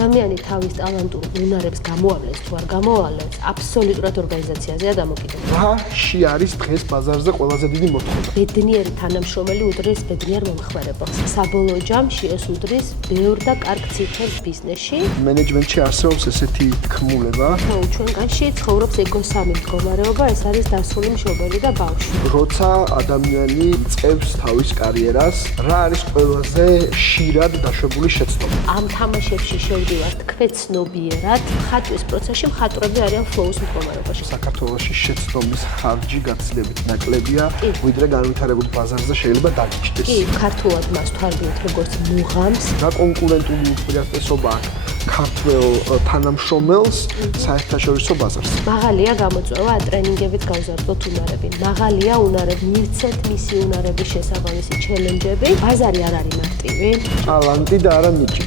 ადამიანი თავის ტალანტურ უნარებს გამოავლენს თუ არ გამოავლენს, აბსოლუტურად ორგანიზაციაზეა დამოკიდებული. რაში არის დღეს ბაზარზე ყველაზე დიდი მოთხოვნა? ბედნიერი თანამშრომელი უდრის ბედნიერ მომხმარებელს. საბოლოო ჯამში ეს უდრის ბევრ და კარგ ციფრებს ბიზნესში. მენეჯმენტში არსებობს ესეთი თქმულება. ჩვენგანში ცხოვრობს ეგოსამი მდგომარეობა, ეს არის დასრული მშობელი და ბავშვი. როცა ადამიანი წევს თავის კარიერას, რა არის ყველაზე ხშირად დაშვებული შეცდომა? ამ თამაშებში შევდივართ ქვეცნობიერად, ხატვის პროცესში მხატვრები არიან ფლოუს მდგომარეობაში. საქართველოში შეცდომის ხარჯი გაცილებით ნაკლებია, ვიდრე განვითარებულ ბაზარზე შეიძლება დაგიჩნდეს. კი, ქართულად მას თარგმნით როგორც მუღამს. რა კონკურენტული უპირატესობა აქვს ქართველ თანამშრომელს საერთაშორისო ბაზარზე? მაღალია გამოწვევა ტრენინგებით გავზარდოთ უნარები. მაღალია უნარები, მიცეთ მისი უნარების შესაბამისი ჩელენჯები. ბაზარი არ არის მარტივი. ტალანტი და არა ნიჭი.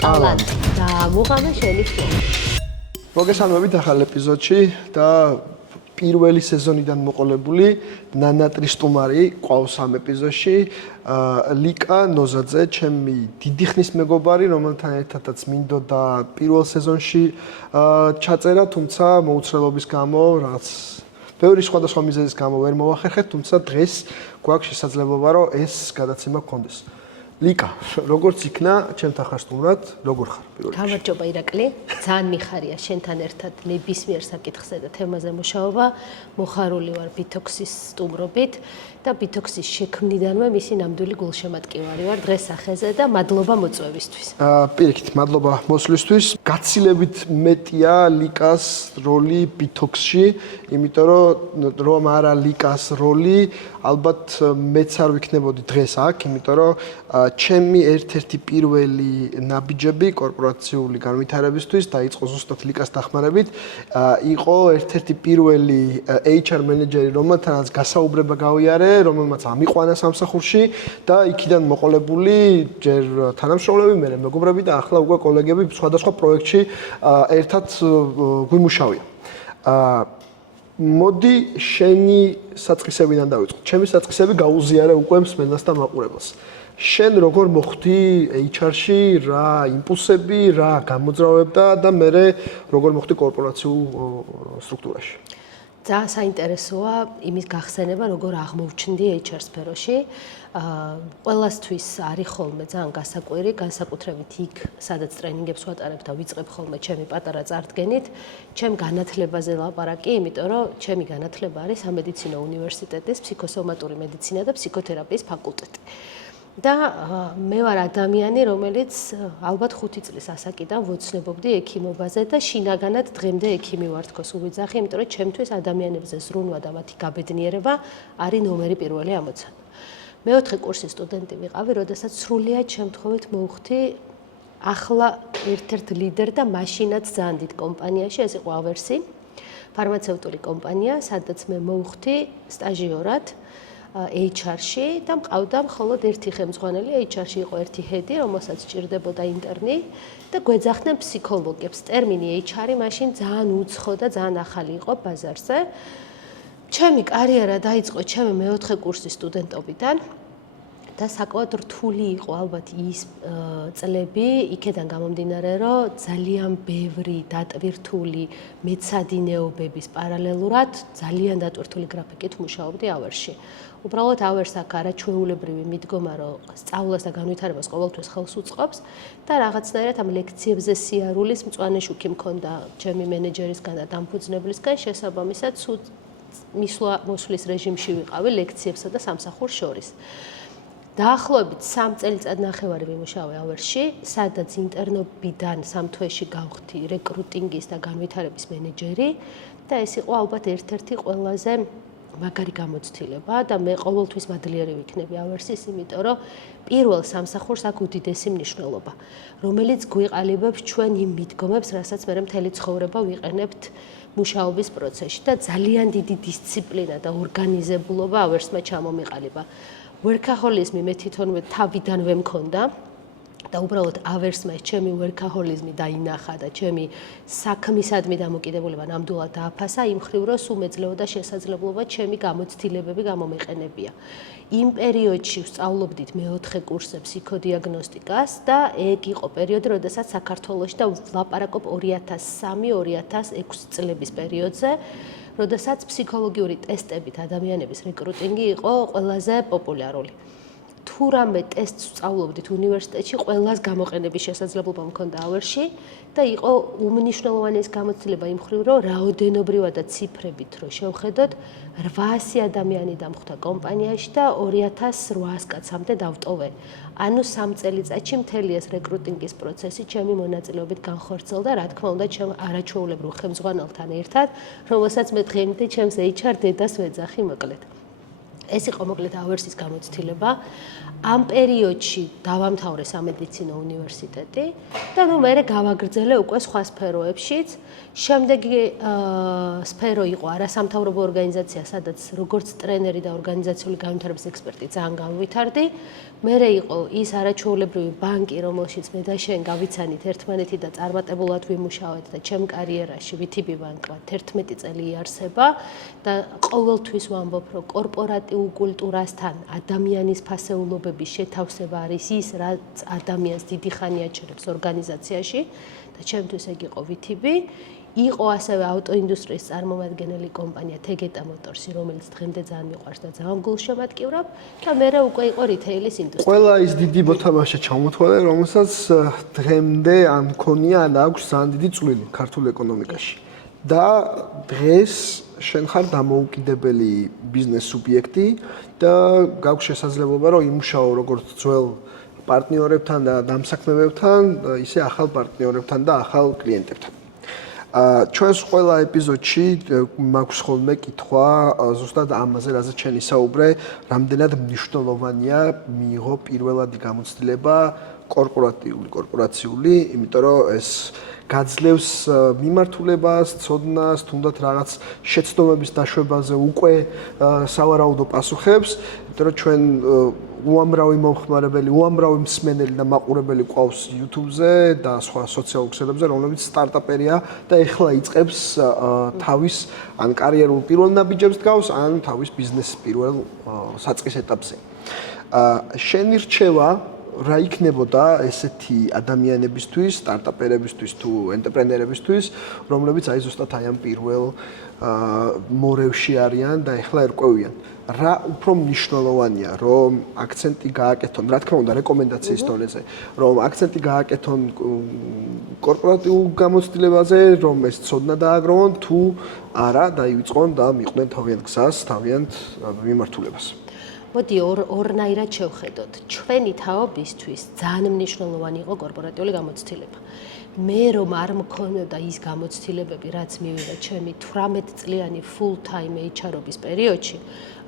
ტალანტი და მუღამი შეიძლება. მოგესალმებით ახალ ეპიზოდში და პირველი სეზონიდან მოყოლებული ნანატრი სტუმარი ყავს ამ ეპიზოდში. ლიკა ნოზაძე, ჩემი დიდი ხნის მეგობარი, რომელთან ერთადაც მინდოდა პირველ სეზონში ჩაწერა, თუმცა მოუცრელობის გამო, რაღაც ბევრი სხვადასხვა მიზეზის გამო ვერ მოვახერხეთ, თუმცა დღეს გვაქვს შესაძლებლობა, რომ ეს გადაცემა გქონდეს. ლიკა, როგორც იქნა ჩემთან ხარ სტუმრად, როგორ ხარ პირველ რიგში? გამარჯობა ირაკლი, ძალიან მიხარია შენთან ერთად ნებისმიერ საკითხზე და თემაზე მუშაობა. მოხარული ვარ ბითოქსის სტუმრობით და ბითოქსის შექმნიდანვე მისი ნამდვილი გულშემატკივარი ვარ დღეს სახეზე და მადლობა მოწვევისთვის. პირიქით, მადლობა მოსვლისთვის. გაცილებით მეტია ლიკას როლი ბითოქსში, იმიტომ რომ არა ლიკას როლი, ალბათ მეც არ ვიქნებოდი დღეს აქ, იმიტომ რომ ჩემი ერთ-ერთი პირველი ნაბიჯები კორპორაციული განვითარებისთვის დაიწყო ზუსტად ლიკას დახმარებით. იყო ერთ-ერთი პირველი HR მენეჯერი, რომელთანაც გასაუბრება გავიარე, რომელმაც ამიყვანა სამსახურში და იქიდან მოყოლებული ჯერ თანამშრომლები, მერე მეგობრები და ახლა უკვე კოლეგები სხვადასხვა პროექტში ერთად გვიმუშავია. მოდი შენი საწყისებიდან დავიწყოთ. ჩემი საწყისები გაუზიარე უკვე მსმენელს და მაყურებელს. შენ როგორ მოხვდი HR-ში, რა იმპულსები, რა გამოძრავებდა და მერე როგორ მოხვდი კორპორაციულ სტრუქტურაში? ძალიან საინტერესოა იმის გახსენება, როგორ აღმოჩნდი HR სფეროში. ყველასთვის არის ხოლმე ძალიან გასაკვირი, განსაკუთრებით იქ, სადაც ტრენინგებს ვატარებ და ვიწყებ ხოლმე ჩემი პატარა წარდგენით, ჩემ განათლებაზე ლაპარაკი, იმიტომ რომ ჩემი განათლება არის სამედიცინო უნივერსიტეტის ფსიქოსომატური მედიცინა და ფსიქოთერაპიის ფაკულტეტი. და მე ვარ ადამიანი, რომელიც ალბათ 5 წლის ასაკიდან ვოცნებობდი ექიმობაზე და შინაგანად დღემდე ექიმი ვარ თქოს უვიძახი, იმიტომ რომ ჩემთვის ადამიანებზე ზრუნვა და მათი გაბედნიერება არის ნომერი პირველი ამოცანა. მეოთხე კურსის სტუდენტი ვიყავი, როდესაც სრულიად შემთხვევით მოვხვდი ახლა ერთ-ერთ ლიდერ და მაშინაც ძალიან დიდ კომპანიაში, ეს იყო ავერსი, ფარმაცევტული კომპანია, სადაც მე მოვხვდი სტაჟიორად HR-ში და მყავდა მხოლოდ ერთი ხელმძღვანელი, HR-ში იყო ერთი ჰედი, რომელსაც სჭირდებოდა ინტერნი და გვეძახდნენ ფსიქოლოგებს. ტერმინი HR-ი მაშინ ძალიან უცხო და ძალიან ახალი იყო ბაზარზე. ჩემი კარიერა დაიწყო ჩემი მეოთხე კურსის სტუდენტობიდან და საკმაოდ რთული იყო ალბათ ის წლები, იქედან გამომდინარე, რომ ძალიან ბევრი დატვირთული მეცადინეობების პარალელურად ძალიან დატვირთული გრაფიკით მუშაობდი ავერსში. უბრალოდ ავერს აქ არაჩვეულებრივი მიდგომა, რომ სწავლას და განვითარებას ყოველთვის ხელს უწყობს და რაღაცნაირად ამ ლექციებზე სიარულის მწვანე შუქი მქონდა ჩემი მენეჯერისგან და დამფუძნებლისგან, შესაბამისად მოსვლის რეჟიმში ვიყავი ლექციებსა და სამსახურს შორის. დაახლოებით 3 წელიწად-ნახევარი ვიმუშავე ავერსში, სადაც ინტერნობიდან 3 თვეში გავხდი რეკრუტინგის და განვითარების მენეჯერი და ეს იყო ალბათ ერთ-ერთი ყველაზე მაგარი გამოცდილება და მე ყოველთვის მადლიერი ვიქნები ავერსის, იმიტომ რომ პირველ სამსახურს აქვს უდიდესი მნიშვნელობა, რომელიც გვიყალიბებს ჩვენ იმ მიდგომებს, რასაც მე მთელი ცხოვრება ვიყენებთ მუშაობის პროცესში და ძალიან დიდი დისციპლინა და ორგანიზებულობა ავერსმა ჩამომიყალიბა. Workaholism მე თვითონვე თავიდანვე მქონდა. და უბრალოდ ავერსმა ეს ჩემი ვერკაჰოლიზმი დაინახა და ჩემი საქმისადმი დამოკიდებულება ნამდვილად დააფასა იმ მხრივ, რომ სულ მეძლეოდა შესაძლებლობა ჩემი გამოცდილებები გამომეყენებია. იმ პერიოდში ვსწავლობდით მეოთხე კურსზე ფსიქოდიაგნოსტიკას და ეგ იყო პერიოდი, როდესაც საქართველოში და ვლაპარაკობ 2003-2006 წლების პერიოდზე, როდესაც ფსიქოლოგიური ტესტებით ადამიანების რეკრუტინგი იყო ყველაზე პოპულარული. თუ რამე ტესტს ვსწავლობდით უნივერსიტეტში, ყველას გამოყენების შესაძლებლობა მქონდა ავერში და იყო უმნიშვნელოვანი ეს გამოცდილება იმ მხრივ, რომ რაოდენობრივად და ციფრებით რო შევხედოთ, 800 ადამიანი დამხვდა კომპანიაში და 2800 კაცამდე დავტოვე. ანუ 3 წელიწადში მთელი ეს რეკრუტინგის პროცესი ჩემი მონაწილეობით განხორციელდა, რა თქმა უნდა, ჩემ არაჩვეულებრივ ხელმძღვანელთან ერთად, რომელსაც მე დღემდე ჩემს HR დედას ვეძახი მოკლედ. ეს იყო მოკლედ ავერსის გამოცდილება. ამ პერიოდში დავამთავრე სამედიცინო უნივერსიტეტი და ნუ მე გავაგრძელე უკვე სხვა სფეროებშიც. შემდეგი სფერო იყო არასამთავრობო ორგანიზაცია, სადაც როგორც ტრენერი და ორგანიზაციული განვითარების ექსპერტი ძალიან განვითარდი. მერე იყო ის არაჩვეულებრივი ბანკი, რომელშიც მე და შენ გავიცანით ერთმანეთი და წარმატებულად ვიმუშავეთ და ჩემ კარიერაში VTB ბანკმა 11 წელი იარსება და ყოველთვის ვამბობ, რომ კორპორატიულ კულტურასთან ადამიანის ფასეულობების შეთავსება არის ის, რაც ადამიანს დიდი ხანი აჩერებს ორგანიზაციაში და ჩემთვის ეგ იყო VTB. იყო ასევე ავტოინდუსტრიის წარმომადგენელი კომპანია Tegeta Motors-ი, რომელიც დღემდე ძალიან მიყვარს და ძალიან გულშემატკივრობ და მერე უკვე იყო რიტეილის ინდუსტრია. ყველა ის დიდი მოთამაშე ჩამოთვალე, რომელსაც დღემდე ან მქონია, ან აქვს ძალიან დიდი წვლილი ქართულ ეკონომიკაში. და დღეს შენ ხარ დამოუკიდებელი ბიზნეს სუბიექტი და გაქვს შესაძლებლობა, რომ იმუშაო როგორც ძველ პარტნიორებთან და დამსაქმებებთან, ისე ახალ პარტნიორებთან და ახალ კლიენტებთან. ჩვენს ყველა ეპიზოდში მაქვს ხოლმე კითხვა ზუსტად ამაზე, რაზეც შენ ისაუბრე, რამდენად მნიშვნელოვანია მიიღო პირველადი გამოცდილება კორპორაციული, იმიტომ რომ ეს გაძლევს მიმართულებას, ცოდნას, თუნდაც რაღაც შეცდომების დაშვებაზე უკვე სავარაუდო პასუხებს, იმიტომ რომ ჩვენ უამრავი მომხმარებელი, უამრავი მსმენელი და მაყურებელი ყავს YouTube-ზე და სხვა სოციალურ ქსელებზე, რომლებიც სტარტაპერია და ეხლა იწყებს თავის ან კარიერულ პირველ ნაბიჯებს დგავს, ან თავის ბიზნესის პირველ საწყის ეტაპზე. შენი რჩევა რა იქნებოდა ესეთი ადამიანებისთვის, სტარტაპერებისთვის თუ ენტერპრენერებისთვის, რომლებიც აი ზუსტად აი ამ პირველ მორევში არიან და ეხლა ერკვევიან. რა უფრო მნიშვნელოვანია, რომ აქცენტი გააკეთონ, რა თქმა უნდა, რეკომენდაციის დონეზე, რომ აქცენტი გააკეთონ კორპორატიულ გამოცდილებაზე, რომ ეს ცოდნა დააგროვონ, თუ არა, დაივიწყონ და მიყვნენ თავიანთ გზას, თავიანთ მიმართულებას. მოდი ორნაირად შევხედოთ. ჩვენი თაობისთვის ძალიან მნიშვნელოვანი იყო კორპორატიული გამოცდილება. მე რომ არ მქონოდა ის გამოცდილებები, რაც მივიღე ჩემი 18 წლიანი full time HR-ობის პერიოდში,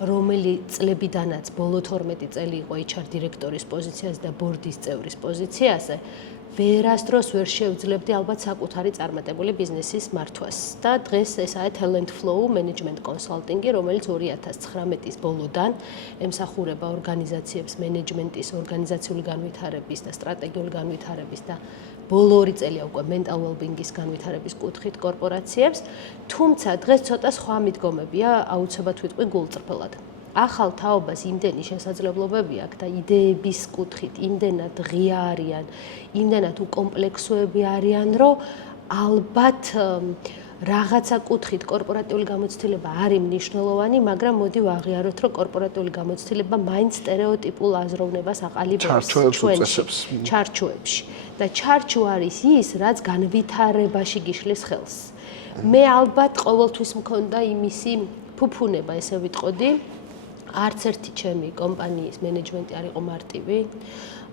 რომელიც წლებიდანაც ბოლო 12 წელი იყო HR დირექტორის პოზიციაზე და ბორდის წევრის პოზიციაზე, ვერასდროს ვერ შევძლებდი ალბათ საკუთარი წარმატებული ბიზნესის მართვას. და დღეს ესაა Talent Flow Management Consulting-ი, რომელიც 2019-ის ბოლოდან ემსახურება ორგანიზაციებს მენეჯმენტის, ორგანიზაციული განვითარების და სტრატეგიული განვითარების და ბოლო 2 წელია უკვე mental well-being-ის განვითარების კუთხით კორპორაციებს, თუმცა დღეს ცოტა სხვა მიდგომებია, აუცილებლად ვიტყვი გულწრფელად. ახალ თაობას იმდენი შესაძლებლობები აქვს და იდეების კუთხით იმდენად ღია არიან, იმდენად უკომპლექსოები არიან, რომ ალბათ რაღაცა კუთხით კორპორატიული გამოცდილება არის მნიშვნელოვანი, მაგრამ მოდი ვაღიაროთ, რომ კორპორატიული გამოცდილება მაინც სტერეოტიპულ აზროვნებას აყალიბებს ჩარჩოებში. და ჩარჩო არის ის, რაც განვითარებაში გიშლის ხელს. მე ალბათ ყოველთვის მქონდა იმისი ფუფუნება, ესე ვიტყოდი, არც ერთი ჩემი კომპანიის მენეჯმენტი არ იყო მარტივი.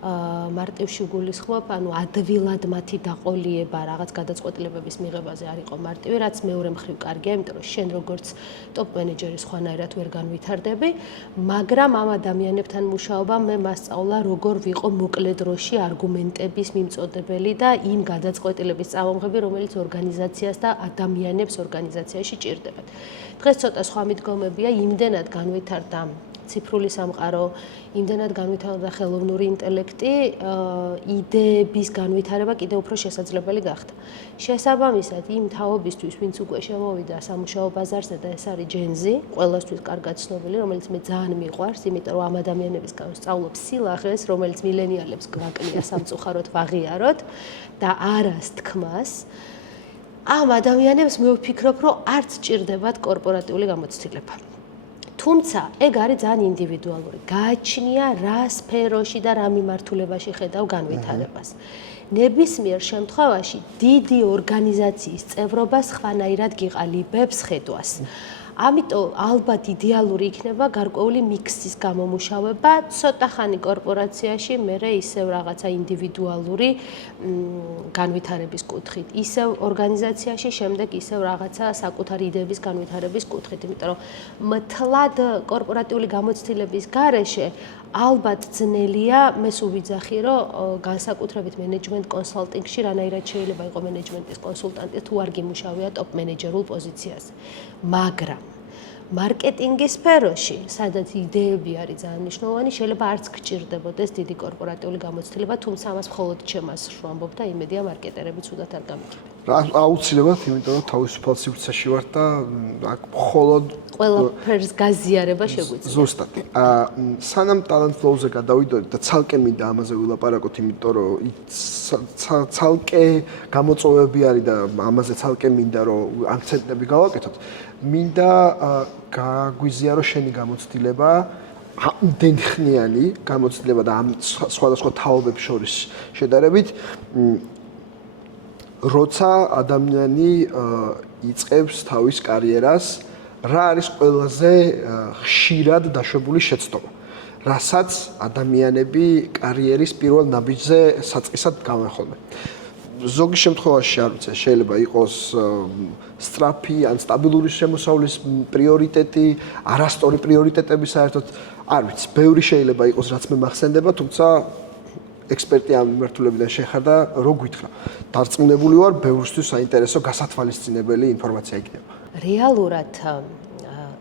მარტივში გულისხმობ, ანუ ადვილად მათი დაყოლიება რაღაც გადაწყვეტილებების მიღებაზე არ იყო მარტივი, რაც მეორე მხრივ კარგია, იმიტომ რომ შენ როგორც ტოპ მენეჯერი სხვანაირად ვერ განვითარდები, მაგრამ ამ ადამიანებთან მუშაობამ მე მასწავლა, როგორ ვიყო მოკლე დროში არგუმენტების მიმწოდებელი და იმ გადაწყვეტილების წამომღები, რომელიც ორგანიზაციას და ადამიანებს ორგანიზაციაში ჭირდებათ. დღეს ცოტა სხვა მიდგომებია, იმდენად განვითარდა ციფრული სამყარო, იმდენად განვითარდა ხელოვნური ინტელექტი, იდეების განვითარება კიდევ უფრო შესაძლებელი გახდა. შესაბამისად, იმ თაობისთვის, ვინც უკვე შემოვიდა სამუშაო ბაზარზე და ეს არის Gen Z, ყველასთვის კარგად ცნობილი, რომელიც მე ძალიან მიყვარს, იმიტომ რომ ამ ადამიანებისგან ვსწავლობ სილაღეს, რომელიც მილენიალებს გვაკნია სამწუხაროდ ვაღიაროთ და არას თქმას. ამ ადამიანებს მე ვფიქრობ, რომ არც ჭირდებათ კორპორატიული გამოცდილება. თუმცა, ეგ არის ძალიან ინდივიდუალური. გააჩნია რა სფეროში და რა მიმართულებაში ხედავ განვითარებას. ნებისმიერ შემთხვევაში დიდი ორგანიზაციის წევრობა სხვანაირად გიყალიბებს ხედვას. ამიტომ ალბათ იდეალური იქნება გარკვეული მიქსის გამომუშავება, ცოტა ხანი კორპორაციაში, მერე ისევ რაღაცა ინდივიდუალური განვითარების კუთხით, ისევ ორგანიზაციაში, შემდეგ ისევ რაღაცა საკუთარი იდეების განვითარების კუთხით, იმიტომ რომ მთლად კორპორატიული გამოცდილების გარეშე ალბათ ძნელია, მე სულ ვიძახი, რომ განსაკუთრებით მენეჯმენტ კონსალტინგში რანაირად შეიძლება იყო მენეჯმენტის კონსულტანტი თუ არ გიმუშავია ტოპ მენეჯერულ პოზიციაზე. მაგრამ მარკეტინგის სფეროში, სადაც იდეები არის ძალიან მნიშვნელოვანი, შეიძლება არც გჭირდებოდეს დიდი კორპორატიული გამოცდილება, თუმცა ამას მხოლოდ ჩემს ვამბობ და იმედია მარკეტერებიც უდათ არ გამიგებენ. აუცილებლად, იმიტომ რომ თავისუფალ სივრცეში ვარ და აქ მხოლოდ ყველაფერს გაზიარება შეგვიძლია. ზუსტად. სანამ talent flow-ზე გადავიდოდით და ცალკე მინდა ამაზე ვილაპარაკოთ, იმიტომ რომ ცალკე გამოწვევები არის და ამაზე ცალკე მინდა რომ აქცენტები გავაკეთოთ. მინდა გაგვიზიარო შენი გამოცდილება, ამდენხნიანი გამოცდილება და ამ სხვადასხვა თაობებს შორის შედარებით, როცა ადამიანი იწყებს თავის კარიერას, რა არის ყველაზე ხშირად დაშვებული შეცდომა, რასაც ადამიანები კარიერის პირველ ნაბიჯზე საწყისად გავენ ხოლმე. ზოგი შემთხვევაში არ ვიცი, შეიძლება იყოს სწრაფი ან სტაბილური შემოსავლის პრიორიტეტი, არასწორი პრიორიტეტები საერთოდ არ ვიცი. ბევრი შეიძლება იყოს, რაც მე მახსენდება, თუმცა ექსპერტი ამ მიმართულებიდან შეხარდა, რო გითხრა. დარწმუნებული ვარ, ბევრისთვის საინტერესო გასათვალისწინებელი ინფორმაცია იქნება. რეალურად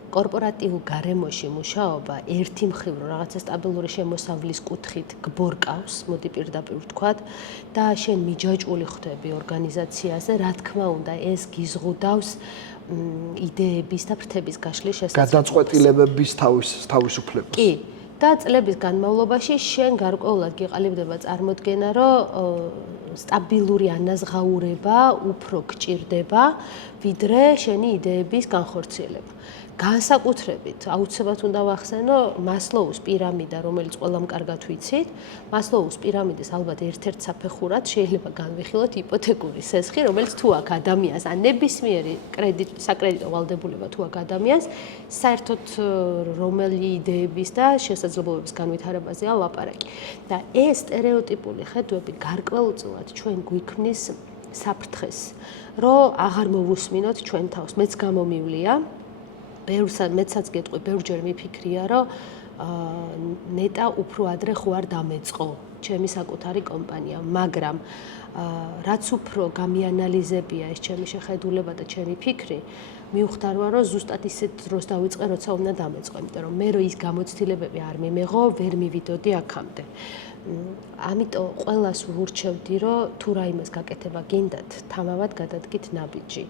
კორპორატიულ გარემოში მუშაობა ერთი მხრივ რაღაცა სტაბილური შემოსავლის კუთხით გბორკავს, მოდი პირდაპირ ვთქვათ, და შენ მიჯაჭვული ხდები ორგანიზაციაზე, რა თქმა უნდა, ეს გიზღუდავს იდეების და ფრთების გაშლის შესაძლებლობას. გადაწყვეტილებების თავისუფლებას. კი. და წლების განმავლობაში შენ გარკვეულად გიყალიბდება წარმოდგენა, რომ სტაბილური ანაზღაურება უფრო გჭირდება, ვიდრე შენი იდეების განხორციელება. განსაკუთრებით აუცილებლად უნდა ვახსენო მასლოუს პირამიდა, რომელიც ყველამ კარგად ვიცით. მასლოუს პირამიდის ალბათ ერთ-ერთ საფეხურად შეიძლება განვიხილოთ იპოთეკური სესხი, რომელიც თუ აქ ადამიანს, ან ნებისმიერი საკრედიტო ვალდებულება თუ აქ ადამიანს, საერთოდ რომელი იდეების და შესაძლებლობების განვითარებაზეა ლაპარაკი. და ეს სტერეოტიპული ხედვები გარკვეულწილად ჩვენ გვიქმნის საფრთხეს, რომ აღარ მოვუსმინოთ ჩვენ თავს. მეც გამომივლია. მეცაც გეტყვი, ბევრჯერ მიფიქრია, რომ ნეტა უფრო ადრე ხო არ დამეწყო ჩემი საკუთარი კომპანია, მაგრამ რაც უფრო გამიანალიზებია ეს ჩემი შეხედულება და ჩემი ფიქრი, მივხვდარვა, რომ ზუსტად ისეთ დროს დავიწყე, როცა უნდა დამეწყო, იმიტომ რომ მე რო ის გამოცდილებები არ მიმეღო, ვერ მივიდოდი აქამდე. ამიტომ ყველას ვურჩევდი, რომ თუ რაიმეს გაკეთება გინდათ, თამამად გადადგით ნაბიჯი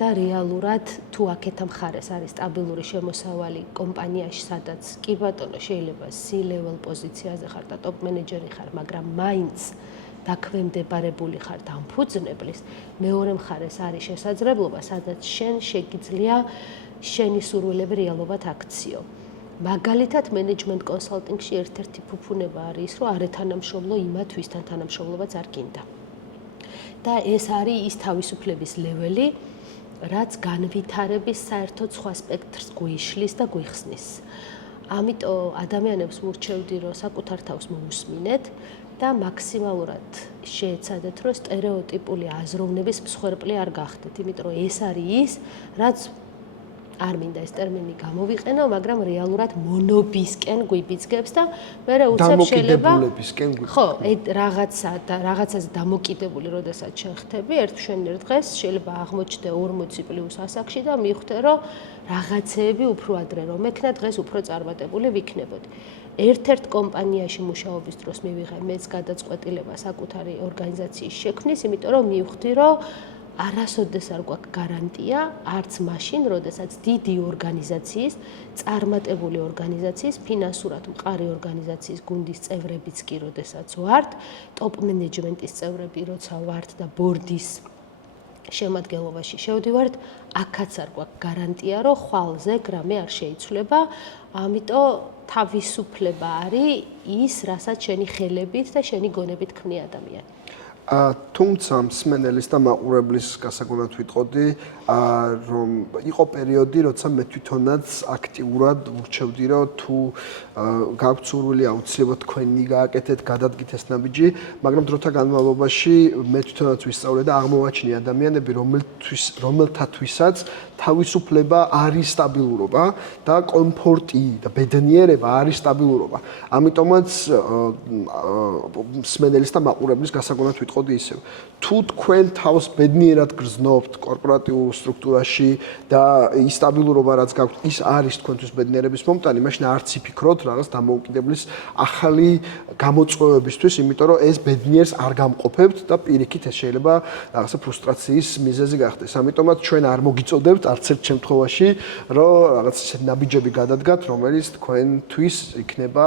და რეალურად თუ აქეთა მხარეს არის სტაბილური შემოსავალი კომპანიაში, სადაც კი ბატონო შეიძლება C-level პოზიციაზე ხარ და ტოპ მენეჯერი ხარ, მაგრამ მაინც დაქვემდებარებული ხარ დამფუძნებლის, მეორე მხარეს არის შესაძლებლობა, სადაც შენ შეგიძლია შენი სურვილები რეალობად აქციო. მაგალითად, მენეჯმენტ კონსალტინგში ერთ-ერთი ფუფუნება არის ის, რომ არ ეთანამშრომლო იმათ, ვისთან თანამშრომლობაც არ გინდა. და ეს არის ის თავისუფლების ლეველი, რაც განვითარების საერთოდ სხვა სპექტრს გვიშლის და გვიხსნის. ამიტომ ადამიანებს ვურჩევდი, რომ საკუთარ თავს მოусმინეთ და მაქსიმალურად შეეცადეთ, რომ სტერეოტიპული აზროვნების მსხვერპლი არ გახდეთ, იმიტომ რომ ეს არის ის, რაც არ მინდა ეს ტერმინი გამოვიყენო, მაგრამ რეალურად მონობისკენ გვიბიძგებს და მე უცებ შეიძლება დამოკიდებულებისკენ ხო, რაღაცაზე დამოკიდებული, როდესაც შეხტები ერთ მშვენიერ დღეს შეიძლება აღმოჩნდე 40 პლუს ასაკში და მივხვდე, რომ რაღაცეები უფრო ადრე რომ ექნა, დღეს უფრო წარმატებული ვიქნებოდი. ერთ-ერთ კომპანიაში მუშაობის დროს მივიღე მეც გადაწყვეტილება საკუთარი ორგანიზაციის შექმნის, იმიტომ რომ მივხვდი, რომ არასოდეს არ გვაქვს გარანტია, არც მაშინ, როდესაც დიდი ორგანიზაციის, წარმატებული ორგანიზაციის, ფინანსურად მყარი ორგანიზაციის გუნდის წევრებიც კი, როდესაც ვართ, ტოპ მენეჯმენტის წევრები, როცა ვართ და ბორდის შემადგენლობაში შევდივართ, აქაც არ გვაქვს გარანტია, რომ ხვალზე გრამე არ შეიცვლება, ამიტომ თავისუფლება არის ის, რასაც შენი ხელებით და შენი გონებით ქმნი ადამიანი. თუმცა მსმენელის და მაყურებლის გასაგონად ვიტყოდი, რომ იყო პერიოდი, როცა მე თვითონაც აქტიურად ურჩევდი, რომ თუ გაქვთ სურვილი აუცილებლად თქვენი გააკეთეთ, გადადგით ეს ნაბიჯი, მაგრამ დროთა განმავლობაში მე თვითონაც ვისწავლე და აღმოვაჩინე ადამიანები, რომელთათვისაც თავისუფლება არის სტაბილურობა და კომფორტი და ბედნიერება არის სტაბილურობა. ამიტომაც მსმენელის და მაყურებლის გასაგონად ვიტყოდი ისევ. თუ თქვენ თავს ბედნიერად გრძნობთ კორპორატიულ სტრუქტურაში და ის სტაბილურობა რაც გაქვთ, ის არის თქვენთვის ბედნიერების მომტანი, მაშინ არც იფიქროთ რაღაც დამოუკიდებლის ახალი გამოწვევებისთვის, იმიტომ რომ ეს ბედნიერს არ გამყოფებთ და პირიქით ეს შეიძლება რაღაცა ფრუსტრაციის მიზეზი გახდეს. ამიტომაც ჩვენ არ მოგიწოდებთ არც ერთ შემთხვევაში, რომ რაღაც ისეთი ნაბიჯები გადადგათ, რომელიც თქვენთვის იქნება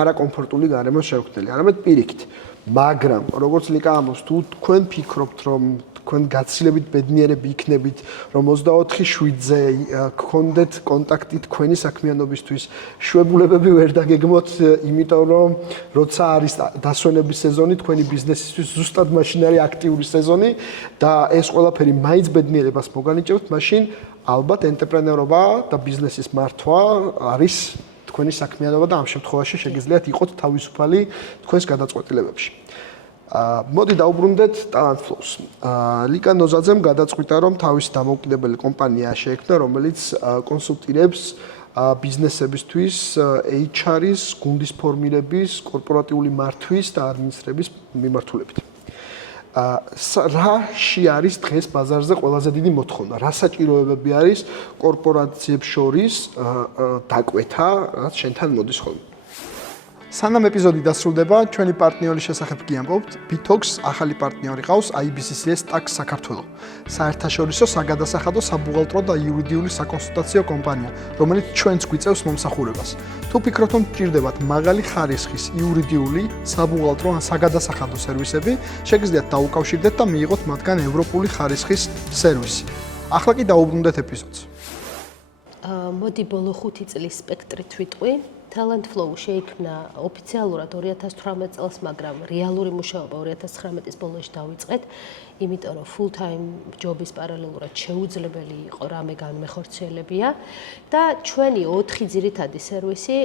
არაკომფორტული გარემოს შექმნელი. არამედ პირიქით. მაგრამ როგორც ლიკა ამბობს, თუ თქვენ ფიქრობთ, რომ თქვენ გაცილებით ბედნიერები იქნებით, რომ 24/7-ზე გქონდეთ კონტაქტი თქვენი საქმიანობისთვის, შვებულებები ვერ დაგეგმოთ, იმიტომ რომ როცა არის დასვენების სეზონი, თქვენი ბიზნესისთვის ზუსტად მაშინ არის აქტიური სეზონი და ეს ყველაფერი მაინც ბედნიერებას მოგანიჭებთ, მაშინ ალბათ ენტერპრენერობა და ბიზნესის მართვა არის თქვენი საქმიანობა და ამ შემთხვევაში შეგიძლიათ იყოთ თავისუფალი თქვენს გადაწყვეტილებებში. მოდი დაუბრუნდეთ Talent Flows. ლიკა ნოზაძემ გადაწყვიტა, რომ თავისი დამოუკიდებელი კომპანია შეექმნა, რომელიც კონსულტირებს ბიზნესებისთვის HR-ის, გუნდის ფორმირების, კორპორატიული მართვის და ადმინისტრების მიმართულებით. რაში არის დღეს ბაზარზე ყველაზე დიდი მოთხოვნა? რა საჭიროებები არის კორპორაციებს შორის დაკვეთა, რაც შენთან მოდის ხოლმე? სანამ ეპიზოდი დასრულდება, ჩვენი პარტნიორის შესახებ გიამბობთ. Bitox ახალი პარტნიორი ყავს IBCCS Tax საქართველო. საერთაშორისო საგადასახადო, საბუღალტრო და იურიდიული საკონსულტაციო კომპანია, რომელიც ჩვენც გვიწევს მომსახურებას. თუ ფიქრობთ, რომ გჭირდებათ მაღალი ხარისხის იურიდიული, საბუღალტრო ან საგადასახადო სერვისები, შეგიძლიათ დაუკავშირდეთ და მიიღოთ მათგან ევროპული ხარისხის სერვისი. ახლა კი დაუბრუნდეთ ეპიზოდს. მოდი ბოლო 5 წლის სპექტრით ვიტყვი. Talent Flow შეიქმნა ოფიციალურად 2018 წელს, მაგრამ რეალური მუშაობა 2019-ის ბოლოში დავიწყეთ, იმიტომ რომ full time ჯობის პარალელურად შეუძლებელი იყო რამე განმეხორციელებია და ჩვენი 4 ძირითადი სერვისი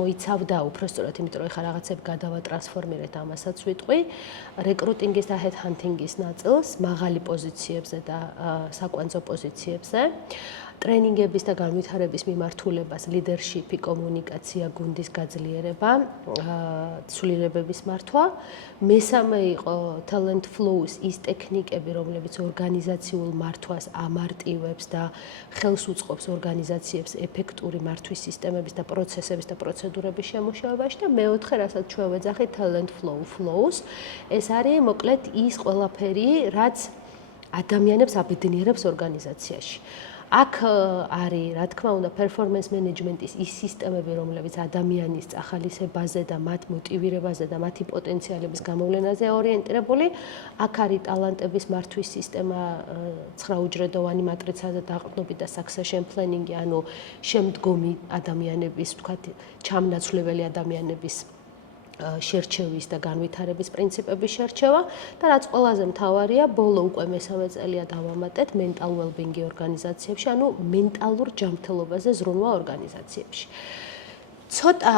მოიცავდა უпростоრად, იმიტომ რომ ეხლა რაღაცები გადავატრანსფორმირეთ, ამასაც ვიტყვი, რეკრუტინგის და headhunting-ის ნაწილს, მაღალი პოზიციებზე და საკვანძო პოზიციებზე. ტრენინგების და განვითარების მიმართულებას, ლიდერშიპი, კომუნიკაცია, გუნდის გაძლიერება, ცვლილებების მართვა. მესამე იყო Talent Flows ის ტექნიკები, რომლებიც ორგანიზაციულ მართვას ამარტივებს და ხელს უწყობს ორგანიზაციებს ეფექტური მართვის სისტემების და პროცესების და პროცედურების შემუშავებაში და მეოთხე, რასაც ჩვენ ვეძახით Talent Flows, ეს არის მოკლედ ის ყველაფერი, რაც ადამიანებს აბედნიერებს ორგანიზაციაში. აქ არის, რა თქმა უნდა, performance management-ის ის სისტემები, რომლებიც ადამიანის წახალისებაზე და მათ მოტივირებაზე და მათი პოტენციალების გამოვლენაზე ორიენტირებული. აქ არის ტალანტების მართვის სისტემა, 9 უჯრედოვანი მატრიცაზე დაყრდნობით და succession planning-ი, ანუ შემდგომი ადამიანების, ვთქვათ, ჩამნაცვლებელი ადამიანების შერჩევის და განვითარების პრინციპების შერჩევა და რაც ყველაზე მთავარია, ბოლო უკვე მესამე წელია დავამატეთ mental well-being-ი ორგანიზაციებში, ანუ მენტალურ ჯანმრთელობაზე ზრუნვა ორგანიზაციებში. ცოტა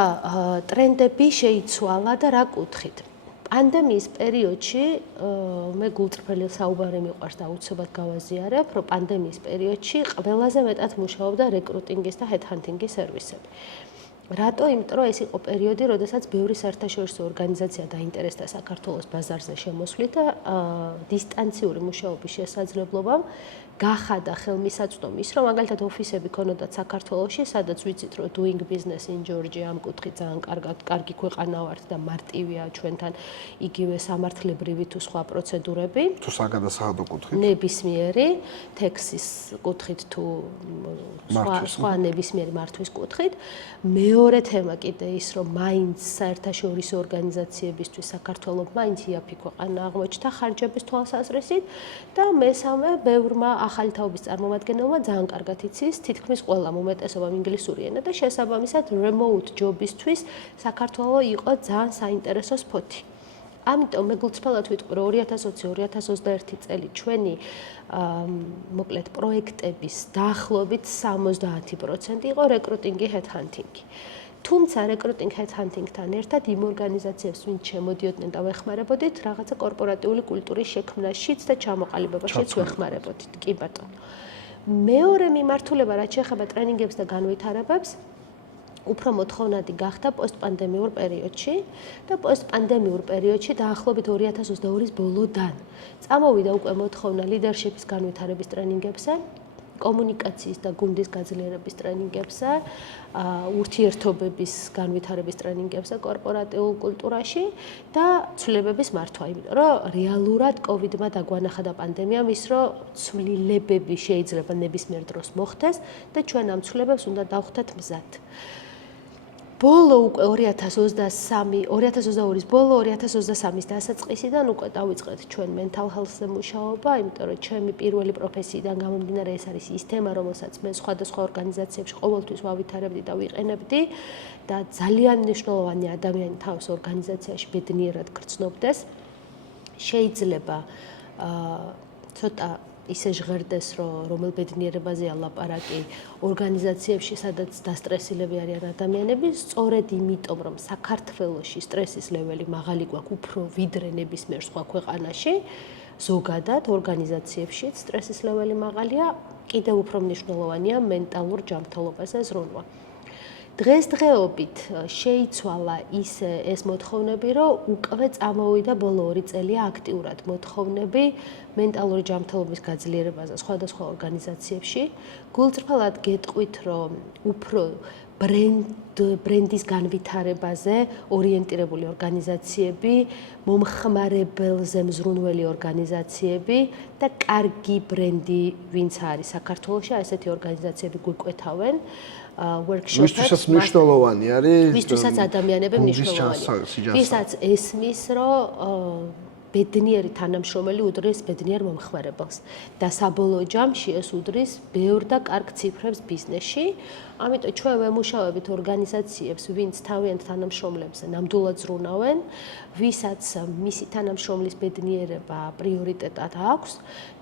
ტრენდები შეიცვალა და რა კუთხით. პანდემიის პერიოდში მე გულწრფელი საუბარი მიყვარს და აუცილებლად გავაზიარებ, რომ პანდემიის პერიოდში ყველაზე მეტად მუშაობდა რეკრუტინგის და ჰედჰანტინგის სერვისები. რატო? იმიტომ რომ ეს იყო პერიოდი, როდესაც ბევრი საერთაშორისო ორგანიზაცია დაინტერესდა საქართველოს ბაზარზე შემოსვლით და დისტანციური მუშაობის შესაძლებლობამ გახადა ხელმისაწვდომი ის, რომ მაგალითად ოფისები ქონოდათ საქართველოში, სადაც ვიცით, რომ doing business in Georgia ამ კუთხით ძალიან კარგი ქვეყანა ვართ და მარტივია ჩვენთან იგივე სამართლებრივი თუ სხვა პროცედურები. თუ საგადასახადო კუთხით. ნებისმიერი ტექსის კუთხით თუ სხვა ნებისმიერი მართვის კუთხით. მეორე თემა კიდე ის, რომ მაინც საერთაშორისო ორგანიზაციებისთვის საქართველოს მაინც იაფი ქვეყანა აღმოჩნდა ხარჯების თვალსაზრისით და მესამე ბევრმა ახალი თაობის წარმომადგენელმა ძალიან კარგად იცის თითქმის ყველამ უმეტესობამ ინგლისური ენა და შესაბამისად remote job-ისთვის საქართველოს იყო ძალიან საინტერესო სპოტი. ამიტომ მე გულწრფელად ვიტყვი, რომ 2020-2021 წელი ჩვენი მოკლედ პროექტების დაახლოებით 70% იყო რეკრუტინგი, ჰედჰანტინგი. თუმცა რეკრუტინგ ჰედჰანტინგთან ერთად იმ ორგანიზაციებს, ვინც შემოდიოდნენ და ვეხმარებოდით, რაღაცა კორპორატიული კულტურის შექმნაშიც და ჩამოყალიბებაშიც ვეხმარებოდით. კი ბატონო. მეორე მიმართულება, რაც შეეხება ტრენინგებს და განვითარებებს, უფრო მოთხოვნადი გახდა პოსტპანდემიურ პერიოდში და პოსტპანდემიურ პერიოდში დაახლოებით 2022-ის ბოლოდან წამოვიდა უკვე მოთხოვნა ლიდერშიპის განვითარების ტრენინგებზე, კომუნიკაციის და გუნდის გაძლიერების ტრენინგებზე, ურთიერთობების განვითარების ტრენინგებზე კორპორატიულ კულტურაში და ცვლილებების მართვა, იმიტომ რომ რეალურად COVID-მა დაგვანახა და პანდემიამ ის, რომ ცვლილებები შეიძლება ნებისმიერ დროს მოხდეს და ჩვენ ამ ცვლილებებს უნდა დავხვდეთ მზად. ბოლო უკვე 2022-ის ბოლო 2023-ის დასაწყისიდან უკვე დავიწყეთ ჩვენ mental health-ზე მუშაობა, იმიტომ რომ ჩემი პირველი პროფესიიდან გამომდინარე ეს არის ის თემა, რომელსაც მე სხვადასხვა ორგანიზაციებში ყოველთვის ვავითარებდი და ვიყენებდი და ძალიან მნიშვნელოვანია ადამიანი თავის ორგანიზაციაში ბედნიერად გრძნობდეს. შეიძლება ცოტა ისე ჟღერდეს, რომ რომელ ბედნიერებაზეა ლაპარაკი ორგანიზაციებში, სადაც დასტრესილები არიან ადამიანები, სწორედ იმიტომ, რომ საქართველოში სტრესის ლეველი მაღალი გვაქვს უფრო ვიდრე ნებისმიერ სხვა ქვეყანაში, ზოგადად ორგანიზაციებში სტრესის ლეველი მაღალია, კიდევ უფრო მნიშვნელოვანია მენტალურ ჯანმრთელობაზე ზრუნვა. დღესდღეობით შეიცვალა ეს მოთხოვნები, რომ უკვე წამოვიდა ბოლო 2 წელია აქტიურად მოთხოვნები მენტალური ჯანმრთელობის გაძლიერებაზე სხვადასხვა ორგანიზაციებში. გულწრფელად გეტყვით, რომ უფრო ბრენდის განვითარებაზე ორიენტირებული ორგანიზაციები, მომხმარებელზე მზრუნველი ორგანიზაციები და კარგი ბრენდი ვინც არის საქართველოში, ესეთი ორგანიზაციები გვიკვეთავენ. ვისთვისაც მნიშვნელოვანი არის, ვისთვისაც ადამიანები მნიშვნელოვანია. ვისაც ესმის, რომ ბედნიერი თანამშრომელი უდრის ბედნიერ მომხმარებელს და საბოლოო ჯამში ეს უდრის ბევრ და კარგ ციფრებს ბიზნესში. ამიტომ ჩვენ ვემუშავებით ორგანიზაციებს, ვინც თავიანთ თანამშრომლებზე ნამდვილად ზრუნავენ, ვისაც მისი თანამშრომლის ბედნიერება პრიორიტეტად აქვს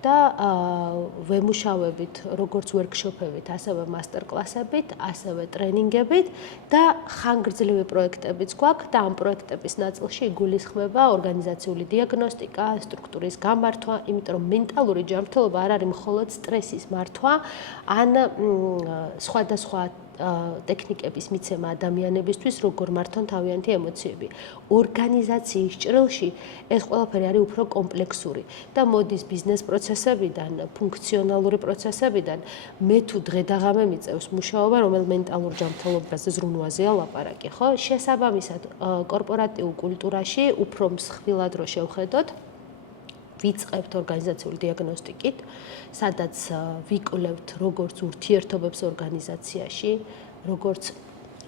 და ვემუშავებით როგორც ვერქშოპებით, ასევე მასტერკლასებით, ასევე ტრენინგებით და ხანგრძლივი პროექტებიც გვაქვს და ამ პროექტების ნაწილში იგულისხმება ორგანიზაციული დიაგნოსტიკა, სტრუქტურის გამართვა, იმიტომ რომ მენტალური ჯანმრთელობა არ არის მხოლოდ სტრესის მართვა, ან სხვადასხვა ტექნიკების მიცემა ადამიანებისთვის, როგორ მართონ თავიანთი ემოციები. ორგანიზაციის ჭრილში ეს ყველაფერი არის უფრო კომპლექსური და მოდის ბიზნეს პროცესებიდან, ფუნქციონალური პროცესებიდან, მე თუ დღე და ღამე მიწევს მუშაობა, რომელ მენტალურ ჯანმრთელობაზე ზრუნვაზეა ლაპარაკი, ხო? შესაბამისად, კორპორატიულ კულტურაში უფრო მსხვილად რო შევხედოთ, ვიწყებთ ორგანიზაციული დიაგნოსტიკით, სადაც ვიკვლევთ როგორც ურთიერთობებს ორგანიზაციაში, როგორც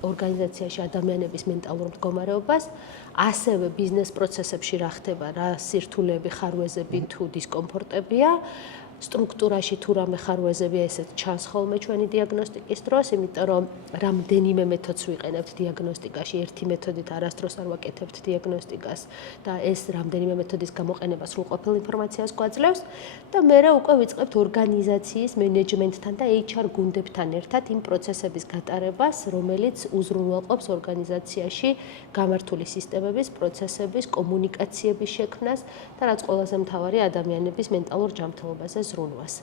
ორგანიზაციაში ადამიანების მენტალურ მდგომარეობას, ასევე ბიზნეს პროცესებში რა ხდება, რა სირთულეები, ხარვეზები თუ დისკომფორტებია, სტრუქტურაში თუ რამე ხარვეზებია, ესეც ჩანს ხოლმე ჩვენი დიაგნოსტიკის დროს, იმიტომ რომ რამდენიმე მეთოდს ვიყენებთ დიაგნოსტიკაში, ერთი მეთოდით არასდროს არ ვაკეთებთ დიაგნოსტიკას და ეს რამდენიმე მეთოდის გამოყენება სრულყოფილ ინფორმაციას გვაძლევს და მერე უკვე ვიწყებთ ორგანიზაციის მენეჯმენტთან და HR გუნდებთან ერთად იმ პროცესების გატარებას, რომელიც უზრუნველყოფს ორგანიზაციაში გამართული სისტემების, პროცესების, კომუნიკაციების შექმნას და რაც ყველაზე მთავარი ადამიანების მენტალურ ჯანმრთელობაზე ზრუნვას.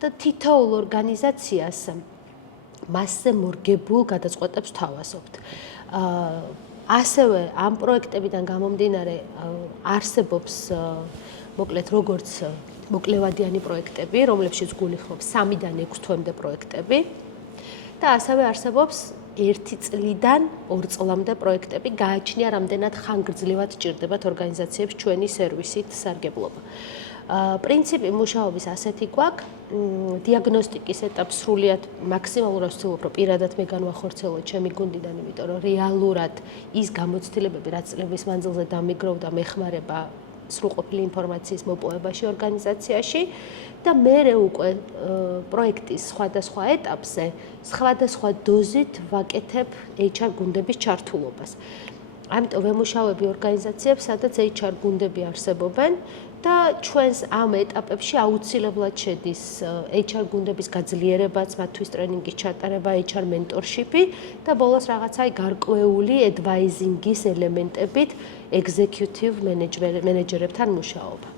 და თითოეულ ორგანიზაციას მასზე მორგებულ გადაწყვეტებს თავაზობთ. ასევე ამ პროექტებიდან გამომდინარე არსებობს მოკლედ როგორც მოკლევადიანი პროექტები, რომლებშიც გულისხმობს 3-დან 6 თვემდე პროექტები და ასევე არსებობს 1 წლიდან 2 წლამდე პროექტები, გააჩნია რამდენად ხანგრძლივად ჭირდებათ ორგანიზაციებს ჩვენი სერვისით სარგებლობა. პრინციპი მუშაობის ასეთი გვაქვს, დიაგნოსტიკის ეტაპს სრულიად მაქსიმალურად ვცდილობ, რომ პირადად მე განვახორციელო ჩემი გუნდიდან, იმიტომ რომ რეალურად ის გამოცდილებები, რაც წლების მანძილზე დამიგროვდა, მეხმარება სრულყოფილი ინფორმაციის მოპოვებაში ორგანიზაციაში და მერე უკვე პროექტის სხვადასხვა ეტაპზე სხვადასხვა დოზით ვაკეთებ HR გუნდების ჩართულობას. ამიტომ ვემუშავები ორგანიზაციებს, სადაც HR გუნდები არსებობენ და ჩვენს ამ ეტაპებში აუცილებლად შედის HR გუნდების გაძლიერებაც, მათთვის ტრენინგის ჩატარება, HR mentorship-ი და ბოლოს რაღაცა გარკვეული advising-ის ელემენტებით executive manager-ებთან მუშაობა.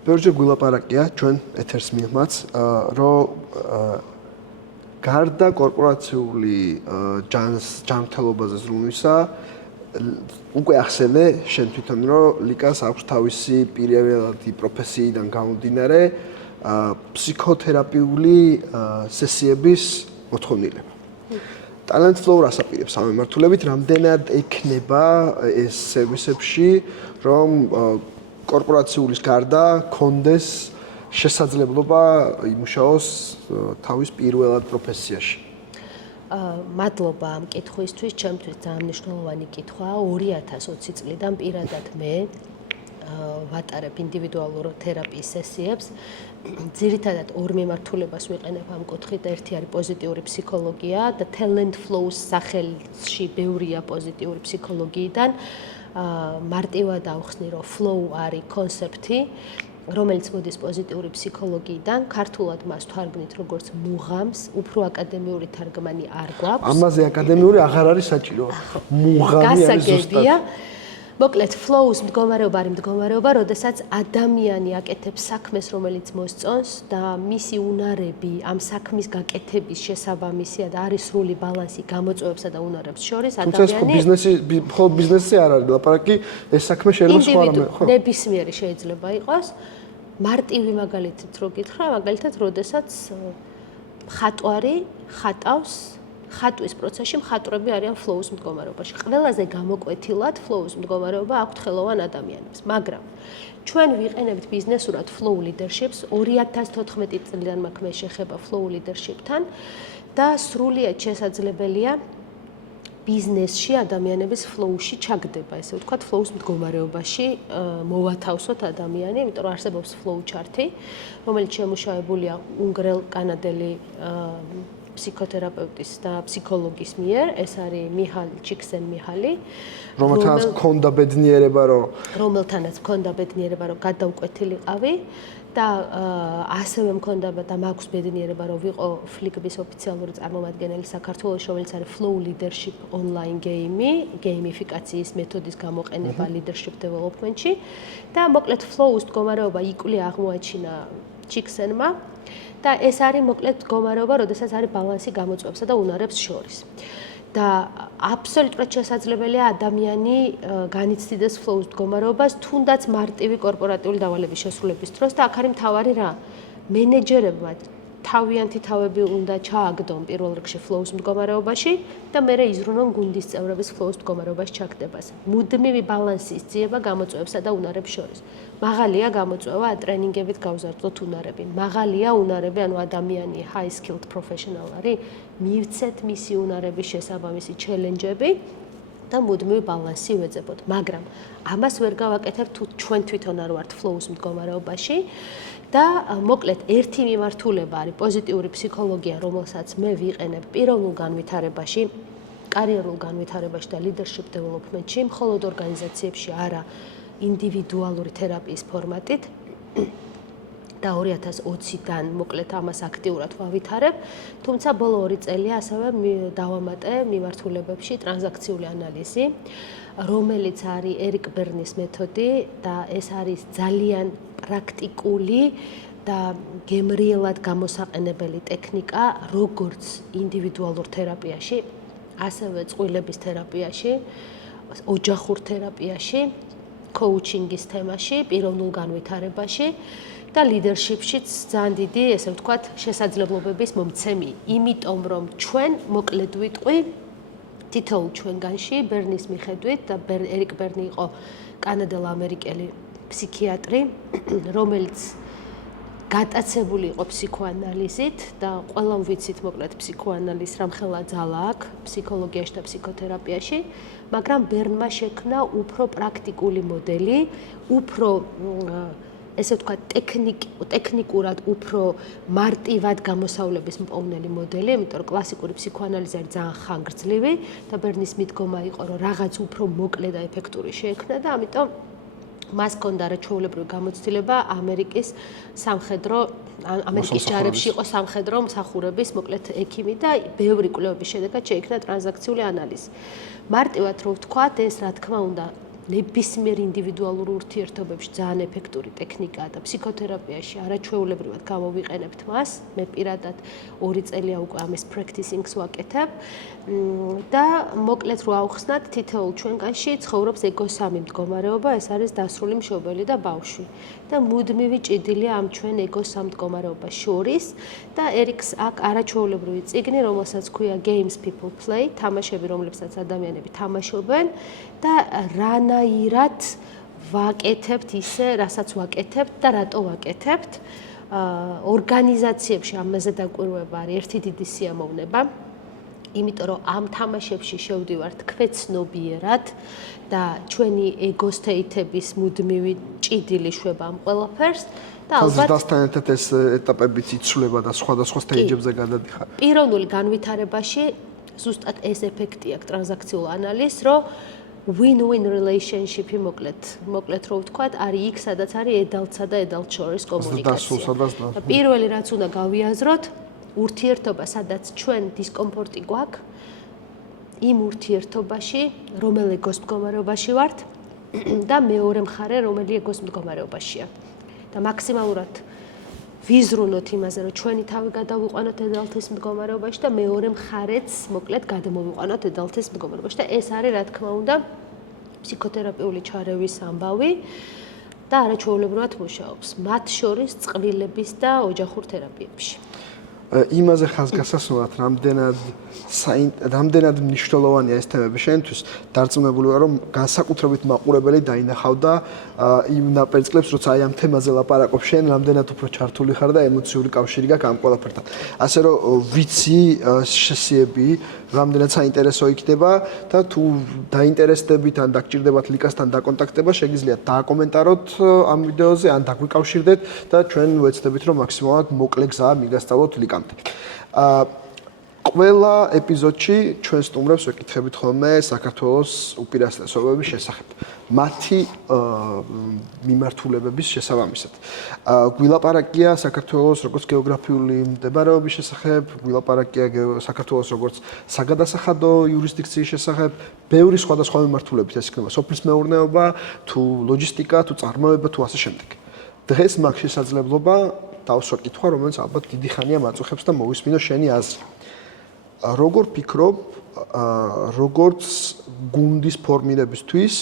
ბევრჯერ გვილაპარაკია ჩვენ ეთერს მიღმაც, რომ გარდა კორპორაციული ჯანმრთელობაზე ზრუნვისა უკვე ახსენე შენ თვითონ რომ ლიკას აქვს თავისი პირველადი პროფესიიდან გამომდინარე ფსიქოთერაპიული სესიების მოთხოვნილება. Talent flow რასაპირებს ამ მიმართულებით, რამდენად ექნება ეს სერვისებში, რომ კორპორაციულის გარდა კონდეს შესაძლებლობა იმუშაოს თავის პირველად პროფესიაში. მადლობა ამ კითხვისთვის, ჩემთვის ძალიან მნიშვნელოვანი კითხვაა. 2020 წლიდან პირადად მე ვატარებ ინდივიდუალურ თერაპიის სესიებს. ძირითადად ორ მიმართულებას ვიყენებ ამ კუთხით. ერთი არის პოზიტიური ფსიქოლოგია და talent flow-ს სახელში ბევრია პოზიტიური ფსიქოლოგიიდან. მარტივად ავხსნი, რომ flow არის კონცეფტი, რომელიც მოდის პოზიტიური ფსიქოლოგიიდან, ქართულად მას თარგმნით როგორც მუღამს, უფრო აკადემიური თარგმანი არ გვაქვს. ამაზე აკადემიური აღარ არის საჭირო. მუღამი არის ზუსტად. მოკლედ, flow-ს მდგომარეობა არის მდგომარეობა, როდესაც ადამიანი აკეთებს საქმეს, რომელიც მოსწონს და მისი უნარები ამ საქმის გაკეთების შესაბამისია და არის სრული ბალანსი გამოწვევებსა და უნარებს შორის, ადამიანი მხოლოდ ბიზნესზე არ არის ლაპარაკი, ეს საქმე შეიძლება სხვა რამე, ხო? ნებისმიერი შეიძლება იყოს. მარტივი მაგალითით რო გითხრა, მაგალითად, როდესაც მხატვარი ხატავს ხატვის პროცესში მხატვრები არიან flow-ს მდგომარეობაში. ყველაზე გამოკვეთილად flow-ს მდგომარეობა აქვთ ხელოვან ადამიანებს, მაგრამ ჩვენ ვიყენებთ ბიზნესურად flow leadership-ს 2014 წლიდან მაქვს მე შეხება flow leadership-თან და სრულიად შესაძლებელია ბიზნესში ადამიანების flow-ში ჩაგდება, ესე ვთქვათ, flow-ს მდგომარეობაში მოვათავსოთ ადამიანი, იმიტომ რომ არსებობს flow chart-ი, რომელიც შემუშავებულია უნგრელ კანადელი ფსიქოთერაპევტის და ფსიქოლოგის მიერ, ეს არის მიჰალ ჩიქსენ-მიჰალი, რომელთანაც მქონდა ბედნიერება, რომ გადავკვეთილიყავი და ასევე მქონდა და მაქვს ბედნიერება, რომ ვიყო ფლიგბის ოფიციალური წარმომადგენელი საქართველოს, რომელიც არის flow leadership online game-ი, გეიმიფიკაციის მეთოდის გამოყენება leadership development-ში და მოკლედ flow-ს მდგომარეობა იკვლიე აღმოაჩინა ჩიქსენმა და ეს არის მოკლედ მდგომარეობა, როდესაც არის ბალანსი გამოწვევებსა და უნარებს შორის. და აბსოლუტურად შესაძლებელია ადამიანი განიცდიდეს flow-ს მდგომარეობას, თუნდაც მარტივი კორპორატიული დავალების შესრულების დროს და აქ არის მთავარი რა, მენეჯერებმა თავიანთი თავები უნდა ჩააგდონ პირველ რიგში flow-ს მდგომარეობაში და მერე იზრუნონ გუნდის წევრების flow-ს მდგომარეობაში ჩაგდებას. მუდმივი ბალანსის ძიება გამოწვევებსა და უნარებს შორის. მაღალია გამოწვევა ტრენინგებით გავზარდოთ უნარები. მაღალია უნარები, ანუ ადამიანი high skilled professional არის, მივცეთ მისი უნარების შესაბამისი ჩელენჯები და მუდმივი ბალანსი ვეძებოთ. მაგრამ ამას ვერ გავაკეთებთ თუ ჩვენ თვითონ არ ვართ flow-ის მდგომარეობაში და მოკლედ ერთი მიმართულება არის პოზიტიური ფსიქოლოგია, რომელსაც მე ვიყენებ პიროვნულ განვითარებაში, კარიერულ განვითარებაში და leadership development-ში, მხოლოდ ორგანიზაციებში, არა ინდივიდუალური თერაპიის ფორმატით. და 2020-დან მოკლედ ამას აქტიურად ვავითარებ, თუმცა ბოლო 2 წელია ასევე დავამატე მიმართულებებში ტრანზაქციული ანალიზი, რომელიც არის ერიკ ბერნის მეთოდი და ეს არის ძალიან პრაქტიკული და გემრიელად გამოსაყენებელი ტექნიკა, როგორც ინდივიდუალურ თერაპიაში, ასევე წყვილების თერაპიაში, ოჯახურ თერაპიაში, coaching-ის თემაში, პიროვნულ განვითარებაში და leadership-შიც ძალიან დიდი, ესე ვთქვათ, შესაძლებლობების მომცემი, იმიტომ რომ ჩვენ მოკლედ ვიტყვი თითოეულ ჩვენგანში ბერნის მიხედვით და ერიკ ბერნი იყო კანადელ-ამერიკელი ფსიქიატრი, რომელიც გატაცებული იყო ფსიქოანალიზით და ყველამ ვიცით მოკლედ ფსიქოანალიზს რამხელა ძალა აქვს ფსიქოლოგიაში და ფსიქოთერაპიაში, მაგრამ ბერნმა შექმნა უფრო პრაქტიკული მოდელი, უფრო ესე ვთქვათ, ტექნიკურად უფრო მარტივად გამოსავლების მპოვნელი მოდელი, იმიტომ რომ კლასიკური ფსიქოანალიზი არის ძალიან ხანგრძლივი და ბერნის მიდგომა იყო, რომ რაღაც უფრო მოკლე და ეფექტური შეექმნა და ამიტომ მას ჰქონდა რა ჩვეულებრივი გამოცდილება ამერიკის ჯარებში იყო სამხედრო მსახურების მოკლედ ექიმი და ბევრი კვლევების შედეგად შეიქმნა ტრანზაქციული ანალიზი. მარტივად რო ვთქვათ, ეს რა თქმა უნდა ნებისმიერ ინდივიდუალურ ურთიერთობებში ძალიან ეფექტური ტექნიკაა და ფსიქოთერაპიაში არაჩვეულებრივად გამოვიყენებთ მას. მე პირადად 2 წელია უკვე ამის practicing-ს ვაკეთებ და მოკლედ რო ავხსნათ, თითოეულ ჩვენგანში ცხოვრობს ego-3 მდგომარეობა, ეს არის დასრული მშობელი და ბავშვი. და მუდმივი ჭიდილია ამ ჩვენ ego-3 მდგომარეობას შორის და ერიკს აქვს არაჩვეულებრივი წიგნი, რომელსაც ქვია Games People Play, თამაშები, რომლებსაც ადამიანები თამაშობენ და რანაირად ვაკეთებთ ისე, რასაც ვაკეთებთ და რატო ვაკეთებთ. ორგანიზაციებში ამაზე დაკვირვება არის ერთი დიდი სიამოვნება, იმიტომ რომ ამ თამაშებში შევდივართ ქვეცნობიერად და ჩვენი ego state-ების მუდმივი ჭიდილი შვება ამ ყველაფერს და ალბათ დასთან ერთად ეს ეტაპებიც იცვლება და სხვადასხვა stage-ებზე გადადიხარ. პიროვნული განვითარებაში ზუსტად ეს ეფექტი აქვს ტრანზაქციულ ანალიზს, რომ win-win relationship-ი მოკლედ რო ვთქვათ, არის იქ, სადაც არის adult-სა და adult შორის კომუნიკაცია. და პირველი რაც უნდა გავიაზროთ, ურთიერთობა, სადაც ჩვენ დისკომფორტი გვაქვს, იმ ურთიერთობაში, რომელ ეგოს მდგომარეობაში ვართ და მეორე მხარე, რომელი ეგოს მდგომარეობაშია. და მაქსიმალურად ვიზრუნოთ იმაზე, რომ ჩვენი თავი გადავიყვანოთ adult-ის მდგომარეობაში და მეორე მხარეც მოკლედ გადამოვიყვანოთ adult-ის მდგომარეობაში და ეს არის რა თქმა უნდა ფსიქოთერაპიული ჩარევის ამბავი და არაჩვეულებრივად მუშაობს მათ შორის წყვილების და ოჯახურ თერაპიებში. იმაზე ხაზგასასმელად რამდენად მნიშვნელოვანია ეს თემები შენთვის, დარწმუნებული ვარ, რომ განსაკუთრებით მაყურებელი დაინახავდა იმ ნაპერწკლებს, როცა აი ამ თემაზე ლაპარაკობ შენ, რამდენად უფრო ჩართული ხარ და ემოციური კავშირი გაქვს ამ ყველაფერთან. ასე რომ ვიცი შესიები, რამდენად საინტერესო იქნება და თუ დაინტერესდებით ან დაგჭირდებათ ლიკასთან დაკონტაქტება, შეგიძლიათ დააკომენტაროთ ამ ვიდეოზე ან დაგვიკავშირდეთ და ჩვენ ვეცდებით, რომ მაქსიმალურად მოკლე გზა მიგასწავლოთ ლიკამდე. ყველა ეპიზოდში ჩვენ სტუმრებს ვეკითხებით ხოლმე საქართველოს უპირატესობების შესახებ, მათი მიმართულებების შესაბამისად. გვილაპარაკია საქართველოს როგორც გეოგრაფიული მდებარეობის შესახებ, გვილაპარაკია საქართველოს როგორც საგადასახადო იურისდიქციის შესახებ, ბევრი სხვადასხვა მიმართულებით, ეს იქნება სოფლის მეურნეობა, თუ ლოჯისტიკა, თუ წარმოება, თუ ასე შემდეგ. დღეს მაქვს შესაძლებლობა დავსვა კითხვა, რომელიც ალბათ დიდი ხანია მაწუხებს და მოვისმინო შენი აზრი. როგორ ფიქრობ, როგორც გუნდის ფორმირებისთვის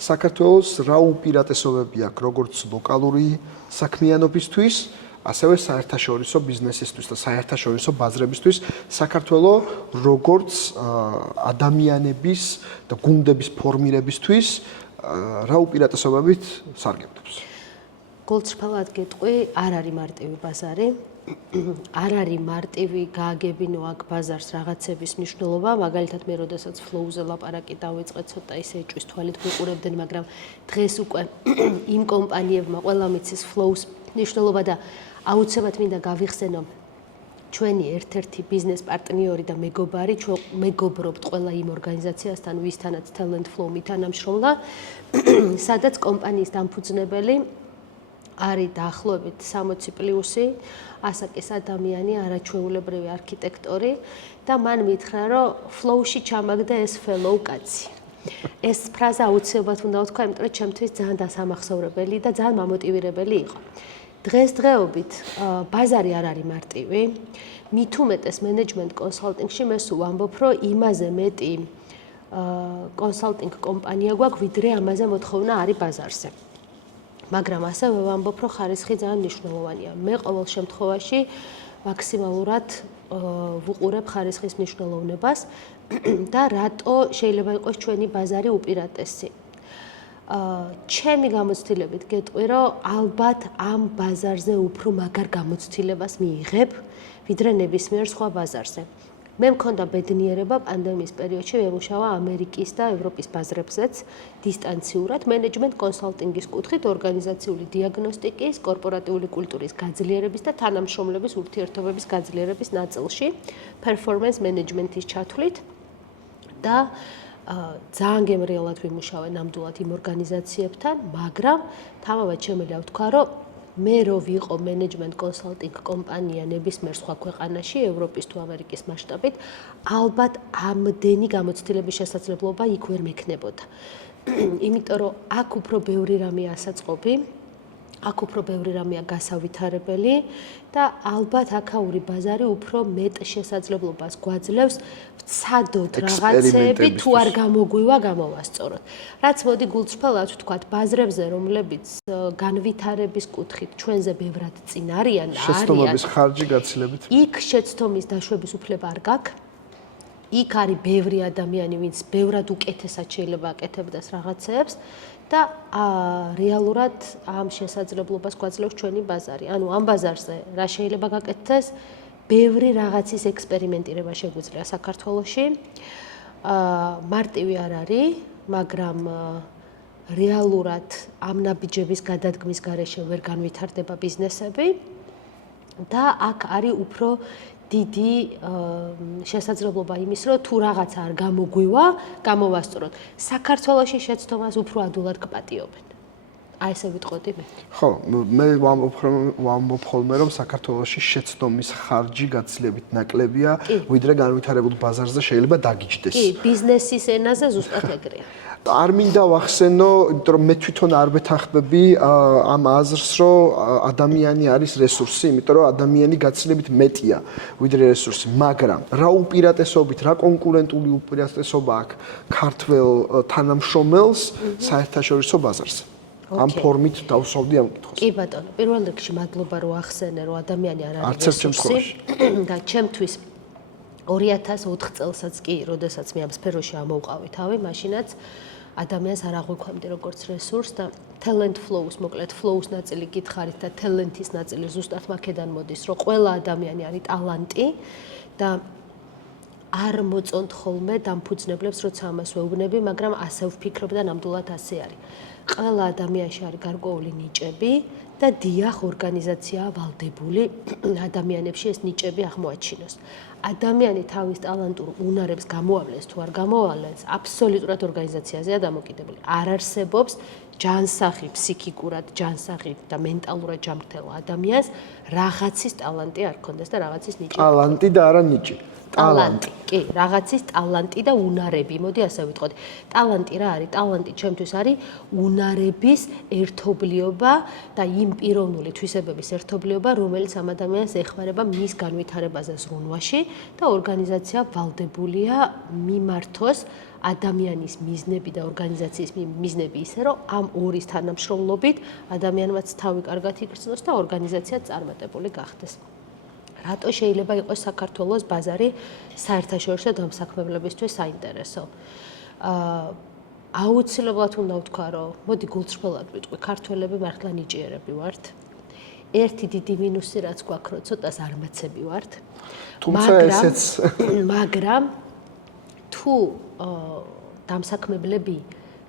საქართველოს რა უპირატესობები აქვს, როგორც ლოკალური საქმიანობისთვის, ასევე საერთაშორისო ბიზნესისთვის და საერთაშორისო ბაზრებისთვის, საქართველოს როგორც ადამიანების და გუნდების ფორმირებისთვის რა უპირატესობებით სარგებლობს? გოლდშფალად გეტყვი, არ არის მარტივი ბაზარი. არ არის მარტივი გააგებინო აქ ბაზარს რაღაცების მნიშვნელობა, მაგალითად მე როდესაც ფლოუზე ლაპარაკი დავიწყე, ცოტა ისე ეჭვის თვალით ვიყურებდნენ, მაგრამ დღეს უკვე იმ კომპანიებმა ყველა მიცის ფლოუს მნიშვნელობა და აუცილებლად მინდა გავიხსენო ჩვენი ერთ-ერთი ბიზნეს პარტნიორი და მეგობარი, ჩვენ მეგობრობთ ყველა იმ ორგანიზაციასთან, ვისთანაც Talent Flow მითანამშრომლა, სადაც კომპანიის დამფუძნებელი არის დაახლოებით 60+, ასაკის ადამიანი, არაჩვეულებრივი არქიტექტორი და მან მითხრა, რომ Flow-ში ჩამაგდა ეს fellow კაცი. ეს ფრაზა აუცილებლად უნდა ვთქვა, იმიტომ რომ ჩემთვის ძალიან დასამახსოვრებელი და ძალიან მამოტივირებელი იყო. დღესდღეობით ბაზარი არ არის მარტივი. მით უმეტეს მენეჯმენტ კონსალტინგში მე სულ ვამბობ, რომ იმაზე მეტი კონსალტინგ კომპანია გვაქვს, ვიდრე ამაზე მოთხოვნა არის ბაზარზე. მაგრამ ასევე ვამბობ, რომ ხარისხი ძალიან მნიშვნელოვანია. მე ყოველ შემთხვევაში მაქსიმალურად ვუყურებ ხარისხის მნიშვნელოვნებას და რატო შეიძლება იყოს ჩვენი ბაზარი უპირატესი. ჩემი გამოცდილებით გეტყვი, რომ ალბათ ამ ბაზარზე უფრო მაგარ გამოცდილებას მიიღებ, ვიდრე ნებისმიერ სხვა ბაზარზე. მე მქონდა ბედნიერება პანდემიის პერიოდში ვემუშავა ამერიკის და ევროპის ბაზრებზეც დისტანციურად მენეჯმენტ კონსალტინგის კუთხით ორგანიზაციული დიაგნოსტიკის, კორპორატიული კულტურის გაძლიერების და თანამშრომლების ურთიერთობების გაძლიერების ნაწილში, performance management-ის ჩათვლით და ძალიან გემრიელად ვიმუშავე ნამდვილად იმ ორგანიზაციებთან, მაგრამ თამამად შემიძლია ვთქვა, რომ მე რო ვიყო მენეჯმენტ კონსალტინგ კომპანია ნებისმიერ სხვა ქვეყანაში, ევროპის თუ ამერიკის მასშტაბით, ალბათ ამდენი გამოცდილების შესაძლებლობა იქ ვერ მექნებოდა. იმიტომ რომ აქ უფრო ბევრი რამეა ასაწყობი, აქ უფრო ბევრი რამეა გასავითარებელი და ალბათ აქაური ბაზარი უფრო მეტ შესაძლებლობას გვაძლევს ვცადოთ რაღაცები თუ არ გამოგვივა გამოვასწოროთ. რაც მოდი გულწრფელად ვთქვათ, ბაზრებზე, რომლებიც განვითარების კუთხით ჩვენზე ბევრად წინ არიან და არიან. შეცდომების ხარჯი გაცილებით. იქ შეცდომის დაშვების უფლება არ გაქვს. იქ არის ბევრი ადამიანი, ვინც ბევრად უკეთესად შეიძლება აკეთებდეს რაღაცებს და რეალურად ამ შესაძლებლობას გვაძლევს ჩვენი ბაზარი. ანუ ამ ბაზარზე რა შეიძლება გაკეთდეს? ბევრი რაღაცის ექსპერიმენტირება შეგვიძლია საქართველოში. მარტივი არ არის, მაგრამ რეალურად ამ ნაბიჯების გადადგმის გარეშე ვერ განვითარდება ბიზნესები და აქ არის უფრო დიდი შესაძლებლობა იმის, რომ თუ რაღაცა არ გამოგვივა, გამოვასწოროთ. საქართველოში შეცდომას უფრო ადვილად გპატიობენ. აი ესე ვიტყოდი მე. ხო, მე ვამბობ ხოლმე, რომ საქართველოში შეცდომის ხარჯი გაცილებით ნაკლებია, ვიდრე განვითარებულ ბაზარზე შეიძლება დაგიჯდეს. კი, ბიზნესის ენაზე ზუსტად ეგრეა. არ მინდა ვახსენო, იმიტომ რომ მე თვითონ არ ვეთანხმები ამ აზრს, რომ ადამიანი არის რესურსი, იმიტომ რომ ადამიანი გაცილებით მეტია ვიდრე რესურსი, მაგრამ რა უპირატესობით, რა კონკურენტული უპირატესობა აქვს ქართველ თანამშრომელს საერთაშორისო ბაზარზე. ამ ფორმით დავსვავდი ამ კითხვას. კი ბატონო, პირველ რიგში მადლობა რომ ახსენე, რომ ადამიანი არ არის რესურსი და ჩემთვის 2004 წელსაც კი, როდესაც მე ამ სფეროში ამოვყავი თავი, მაშინაც ადამიანს არ აღვიქვამდი როგორც რესურს და Talent Flow-ს, მოკლედ Flow-ს ნაწილი გითხარით და Talent-ის ნაწილი ზუსტად მაქედან მოდის, რომ ყველა ადამიანი არის ტალანტი და არ მოწონთ ხოლმე დამფუძნებლებს, როცა ამას ვეუბნები, მაგრამ ასე ვფიქრობ და ნამდვილად ასე არის. ყველა ადამიანში არის გარკვეული ნიჭები და დიახ, ორგანიზაციაა ვალდებული ადამიანებში ეს ნიჭები აღმოაჩინოს. ადამიანი თავის ტალანტურ უნარებს გამოავლენს თუ არ გამოავლენს, აბსოლუტურად ორგანიზაციაზეა დამოკიდებული. არ არსებობს ჯანსაღი, ფსიქიკურად ჯანსაღი და მენტალურად ჯანმრთელ ადამიანს რაღაცის ტალანტი არ ქონდეს და რაღაცის ნიჭი. ტალანტი და არა ნიჭი. ტალანტი, კი, რაღაცის ტალანტი და უნარები, მოდი ასე ვიტყოდი. ტალანტი რა არის? ტალანტი ჩემთვის არის უნარების ერთობლიობა და იმ პიროვნული თვისებების ერთობლიობა, რომელიც ამ ადამიანს ეხმარება მის განვითარებაზე ზრუნვაში და ორგანიზაცია ვალდებულია მიმართოს ადამიანის მიზნები და ორგანიზაციის მიზნები ისე, რომ ამ ორის თანამშრომლობით ადამიანმაც თავი კარგად იგრძნოს და ორგანიზაციაც წარმატებული გახდეს. რატო შეიძლება იყოს საქართველოს ბაზარი საერთაშორისო დამსაქმებლებისთვის საინტერესო? აუცილებლად უნდა ვთქვა, რომ მოდი გულწრფელად ვიტყვი, ქართველები მართლა ნიჭიერები ვართ. ერთი დიდი მინუსი რაც გვაქვს, რომ ცოტა ზარმაცები ვართ. მაგრამ თუ დამსაქმებლები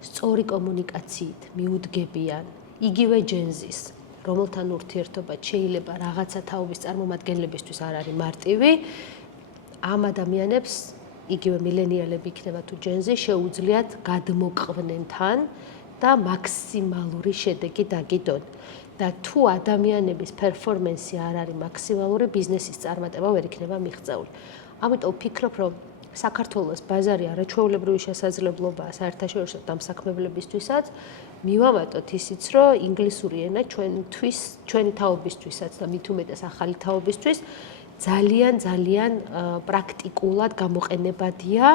სწორი კომუნიკაციით მიუდგებიან იგივე ჯენზის, რომელთან ურთიერთობა შეიძლება რაღაცა თაობის წარმომადგენლებისთვის არ არის მარტივი, ამ ადამიანებს იგივე მილენიალები იქნება თუ ჯენზი შეუძლიათ გადმოყვნენ თან და მაქსიმალური შედეგი დაგიდონ. და თუ ადამიანების პერფორმანსი არ არის მაქსიმალური, ბიზნესის წარმატება ვერ იქნება მიღწეული. ამიტომ ვფიქრობ, რომ საქართველოს ბაზარი არაჩვეულებრივი შესაძლებლობაა საერთაშორისო დამსაქმებლებისთვისაც. მივამატოთ ისიც, რომ ინგლისური ენა ჩვენი თაობისთვისაც და მით უმეტეს ახალი თაობისთვის ძალიან პრაქტიკულად გამოყენებადია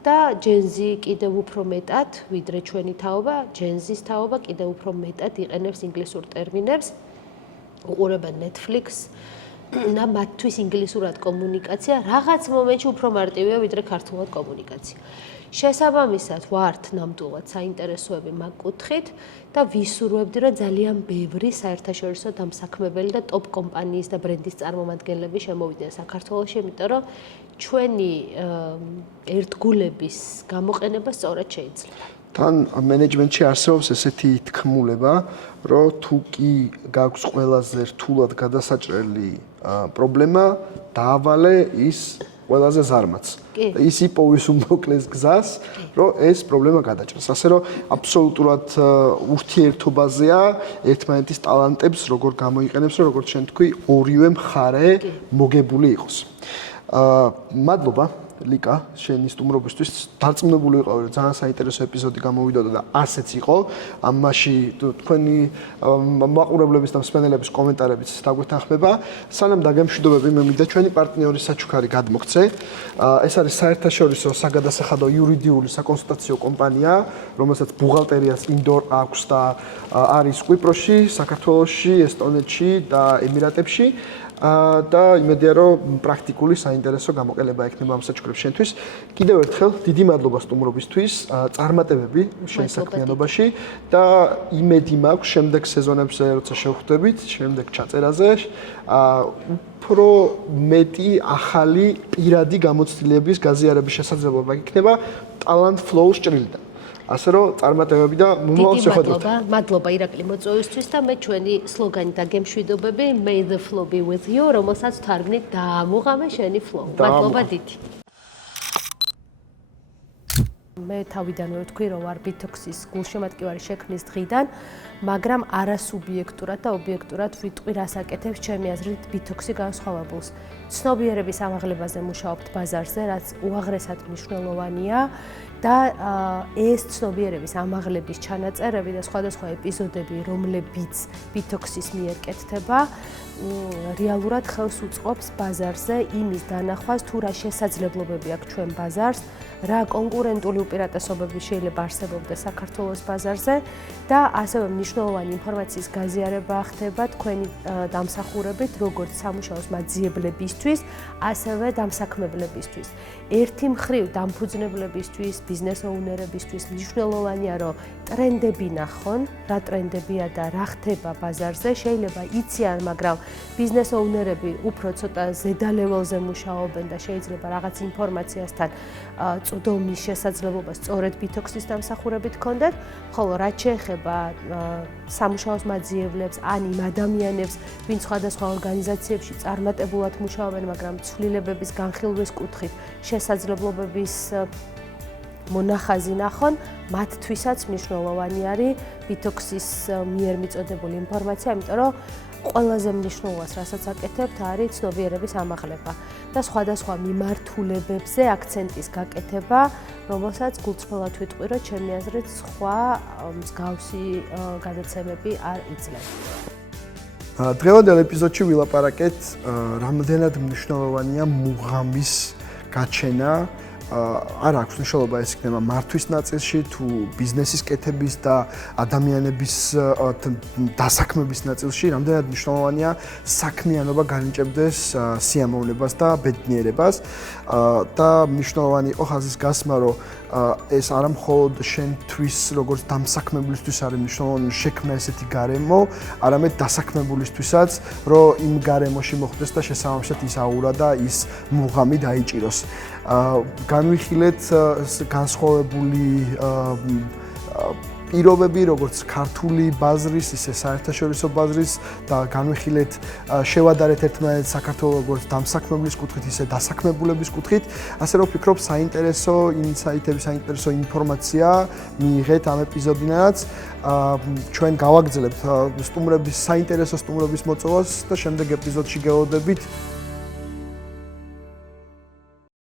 და ჯენზი კიდევ უფრო მეტად, ვიდრე ჩვენი თაობა, ჯენზის თაობა კიდევ უფრო მეტად იყენებს ინგლისურ ტერმინებს, უყურებენ Netflix და მათთვის ინგლისურად კომუნიკაცია რაღაც მომენტში უფრო მარტივია, ვიდრე ქართულად კომუნიკაცია. შესაბამისად, ვართ ნამდვილად საინტერესოები მაგ კუთხით და ვისურვებდი, რომ ძალიან ბევრი საერთაშორისო დამსაქმებელი და ტოპ კომპანიის და ბრენდის წარმომადგენლები შემოვიდნენ საქართველოში, იმიტომ რომ ჩვენი ერთგულების გამოყენება სწორად შეიძლება. თან მენეჯმენტში არსებობს ესეთი თქმულება, რომ თუ კი გაქვს ყველაზე რთულად გადასაჭრელი პრობლემა, დაავალე ის ყველაზე ზარმაც. ის იპოვის უმოკლეს გზას, რომ ეს პრობლემა გადაჭრას. ასე რომ აბსოლუტურად ურთიერთობაზეა ერთმანეთის ტალანტებს როგორ გამოიყენებს, რომ როგორც შენ თქვი, ორივე მხარე მოგებული იყოს. მადლობა ლიკა, შენი სტუმრობისთვის. დარწმუნებული ვიყავი, რომ ძალიან საინტერესო ეპიზოდი გამოვიდოდა და ასეც იყო. ამაში თქვენი მაყურებლების და მსმენელების კომენტარებიც დაგვეთანხმება. სანამ დაგემშვიდობები, მე მინდა ჩვენი პარტნიორის საჩუქარი გადმოგცე. ეს არის საერთაშორისო საგადასახადო იურიდიული საკონსულტაციო კომპანია, რომელსაც ბუღალტერიას ინდორ აქვს და არის კვიპროსში, საქართველოში, ესტონეთში და ემირატებში. და იმედია რომ პრაქტიკული საინტერესო გამოყენება ექნება ამ საჩუქრებს შენთვის. კიდევ ერთხელ დიდი მადლობა სტუმრობისთვის, წარმატებები შენ საქმიანობაში და იმედი მაქვს შემდეგ სეზონებზე როცა შევხვდებით, შემდეგ ჩაწერაზე, უფრო მეტი ახალი პირადი გამოცდილების გაზიარების შესაძლებლობა იქნება Talent Flow-ს ჭრილიდან. ასე რომ წარმატებები და მომავალ შეხვედრით. მადლობა ირაკლი მოწვევისთვის და მე ჩვენი სლოგანი დაგემშვიდობები May the flow be with you, რომელსაც თარგმნით დაამუღამე შენი flow. მადლობა დიდი. მე თავიდანვე ვთქვი, რომ ვარ ბითოქსის გულშემატკივარი შექმნის დღიდან, მაგრამ არასუბიექტურად და ობიექტურად ვიტყვი, რას აკეთებს ჩემი აზრით ბითოქსი განსხვავებულს. ცნობიერების ამაღლებაზე მუშაობთ ბაზარზე, რაც უაღრესად მნიშვნელოვანია. და ეს ცნობიერების ამაღლების ჩანაწერები და სხვადასხვა ეპიზოდები, რომლებიც ბითოქსის მიერ კეთდება, რეალურად ხელს უწყობს ბაზარზე იმის დანახვას, თუ რა შესაძლებლობები აქვს ჩვენ ბაზარს, რა კონკურენტული უპირატესობები შეიძლება არსებობდეს საქართველოს ბაზარზე და ასევე მნიშვნელოვანი ინფორმაციის გაზიარება ხდება თქვენი დამსახურებით, როგორც სამუშაოს მაძიებლებისთვის, ასევე დამსაქმებლებისთვის. ერთი მხრივ დამფუძნებლებისთვის, ბიზნეს ოუნერებისთვის მნიშვნელოვანია, რომ ტრენდები ნახონ, რა ტრენდებია და რა ხდება ბაზარზე, შეიძლება იციან, მაგრამ ბიზნეს ოუნერები უფრო ცოტა ზედა ლეველზე მუშაობენ და შეიძლება რაღაც ინფორმაციასთან წვდომის შესაძლებლობა სწორედ ბითოქსის დამსახურებით ჰქონდეთ, ხოლო რაც შეეხება სამუშაოს მაძიებლებს, ან იმ ადამიანებს, ვინც სხვადასხვა ორგანიზაციებში წარმატებულად მუშაობენ, მაგრამ ცვლილებების განხილვის კუთხით შესაძლებლობების მონახაზი ნახონ, მათთვისაც მნიშვნელოვანი არის ბითოქსის მიერ მიწოდებული ინფორმაცია, იმიტომ რომ ყველაზე მნიშვნელოვანს, რასაც აკეთებთ, არის ცნობიერების ამაღლება და სხვადასხვა მიმართულებებზე აქცენტის გაკეთება, რომელსაც გულწრფელად ვიტყვი, რომ ჩემი აზრით სხვა მსგავსი გადაცემები არ იძლევა. დღევანდელ ეპიზოდში ვილაპარაკეთ, რამდენად მნიშვნელოვანია მუღამის გაჩენა. არ აქვს მნიშვნელობა ეს იქნება მართვის ნაწილში თუ ბიზნესის კეთების და ადამიანების დასაქმების ნაწილში, რამდენად მნიშვნელოვანია საქმიანობა განიჭებდეს სიამოვნებას და ბედნიერებას და მნიშვნელოვანი იყო ხაზის გასმა, რომ ეს არა მხოლოდ შენთვის როგორც დამსაქმებლისთვის არის მნიშვნელოვანი შექმნა ესეთი გარემო, არამედ დასაქმებულისთვისაც, რომ იმ გარემოში მოხვდეს და შესაბამისად ის აურა და ის მუღამი დაიჭიროს. განვიხილეთ განსხვავებული პირობები, როგორც ქართული ბაზრის, ისე საერთაშორისო ბაზრის და განვიხილეთ შევადარეთ ერთმანეთს საქართველოს როგორც დამსაქმებლის კუთხით, ისე დასაქმებულების კუთხით. ასე რომ ვფიქრობ, საინტერესო ინსაიტები, საინტერესო ინფორმაცია მიიღეთ ამ ეპიზოდიდანაც. ჩვენ გავაგრძელებთ სტუმრების საინტერესო სტუმრების მოწვევას და შემდეგ ეპიზოდში გელოდებით.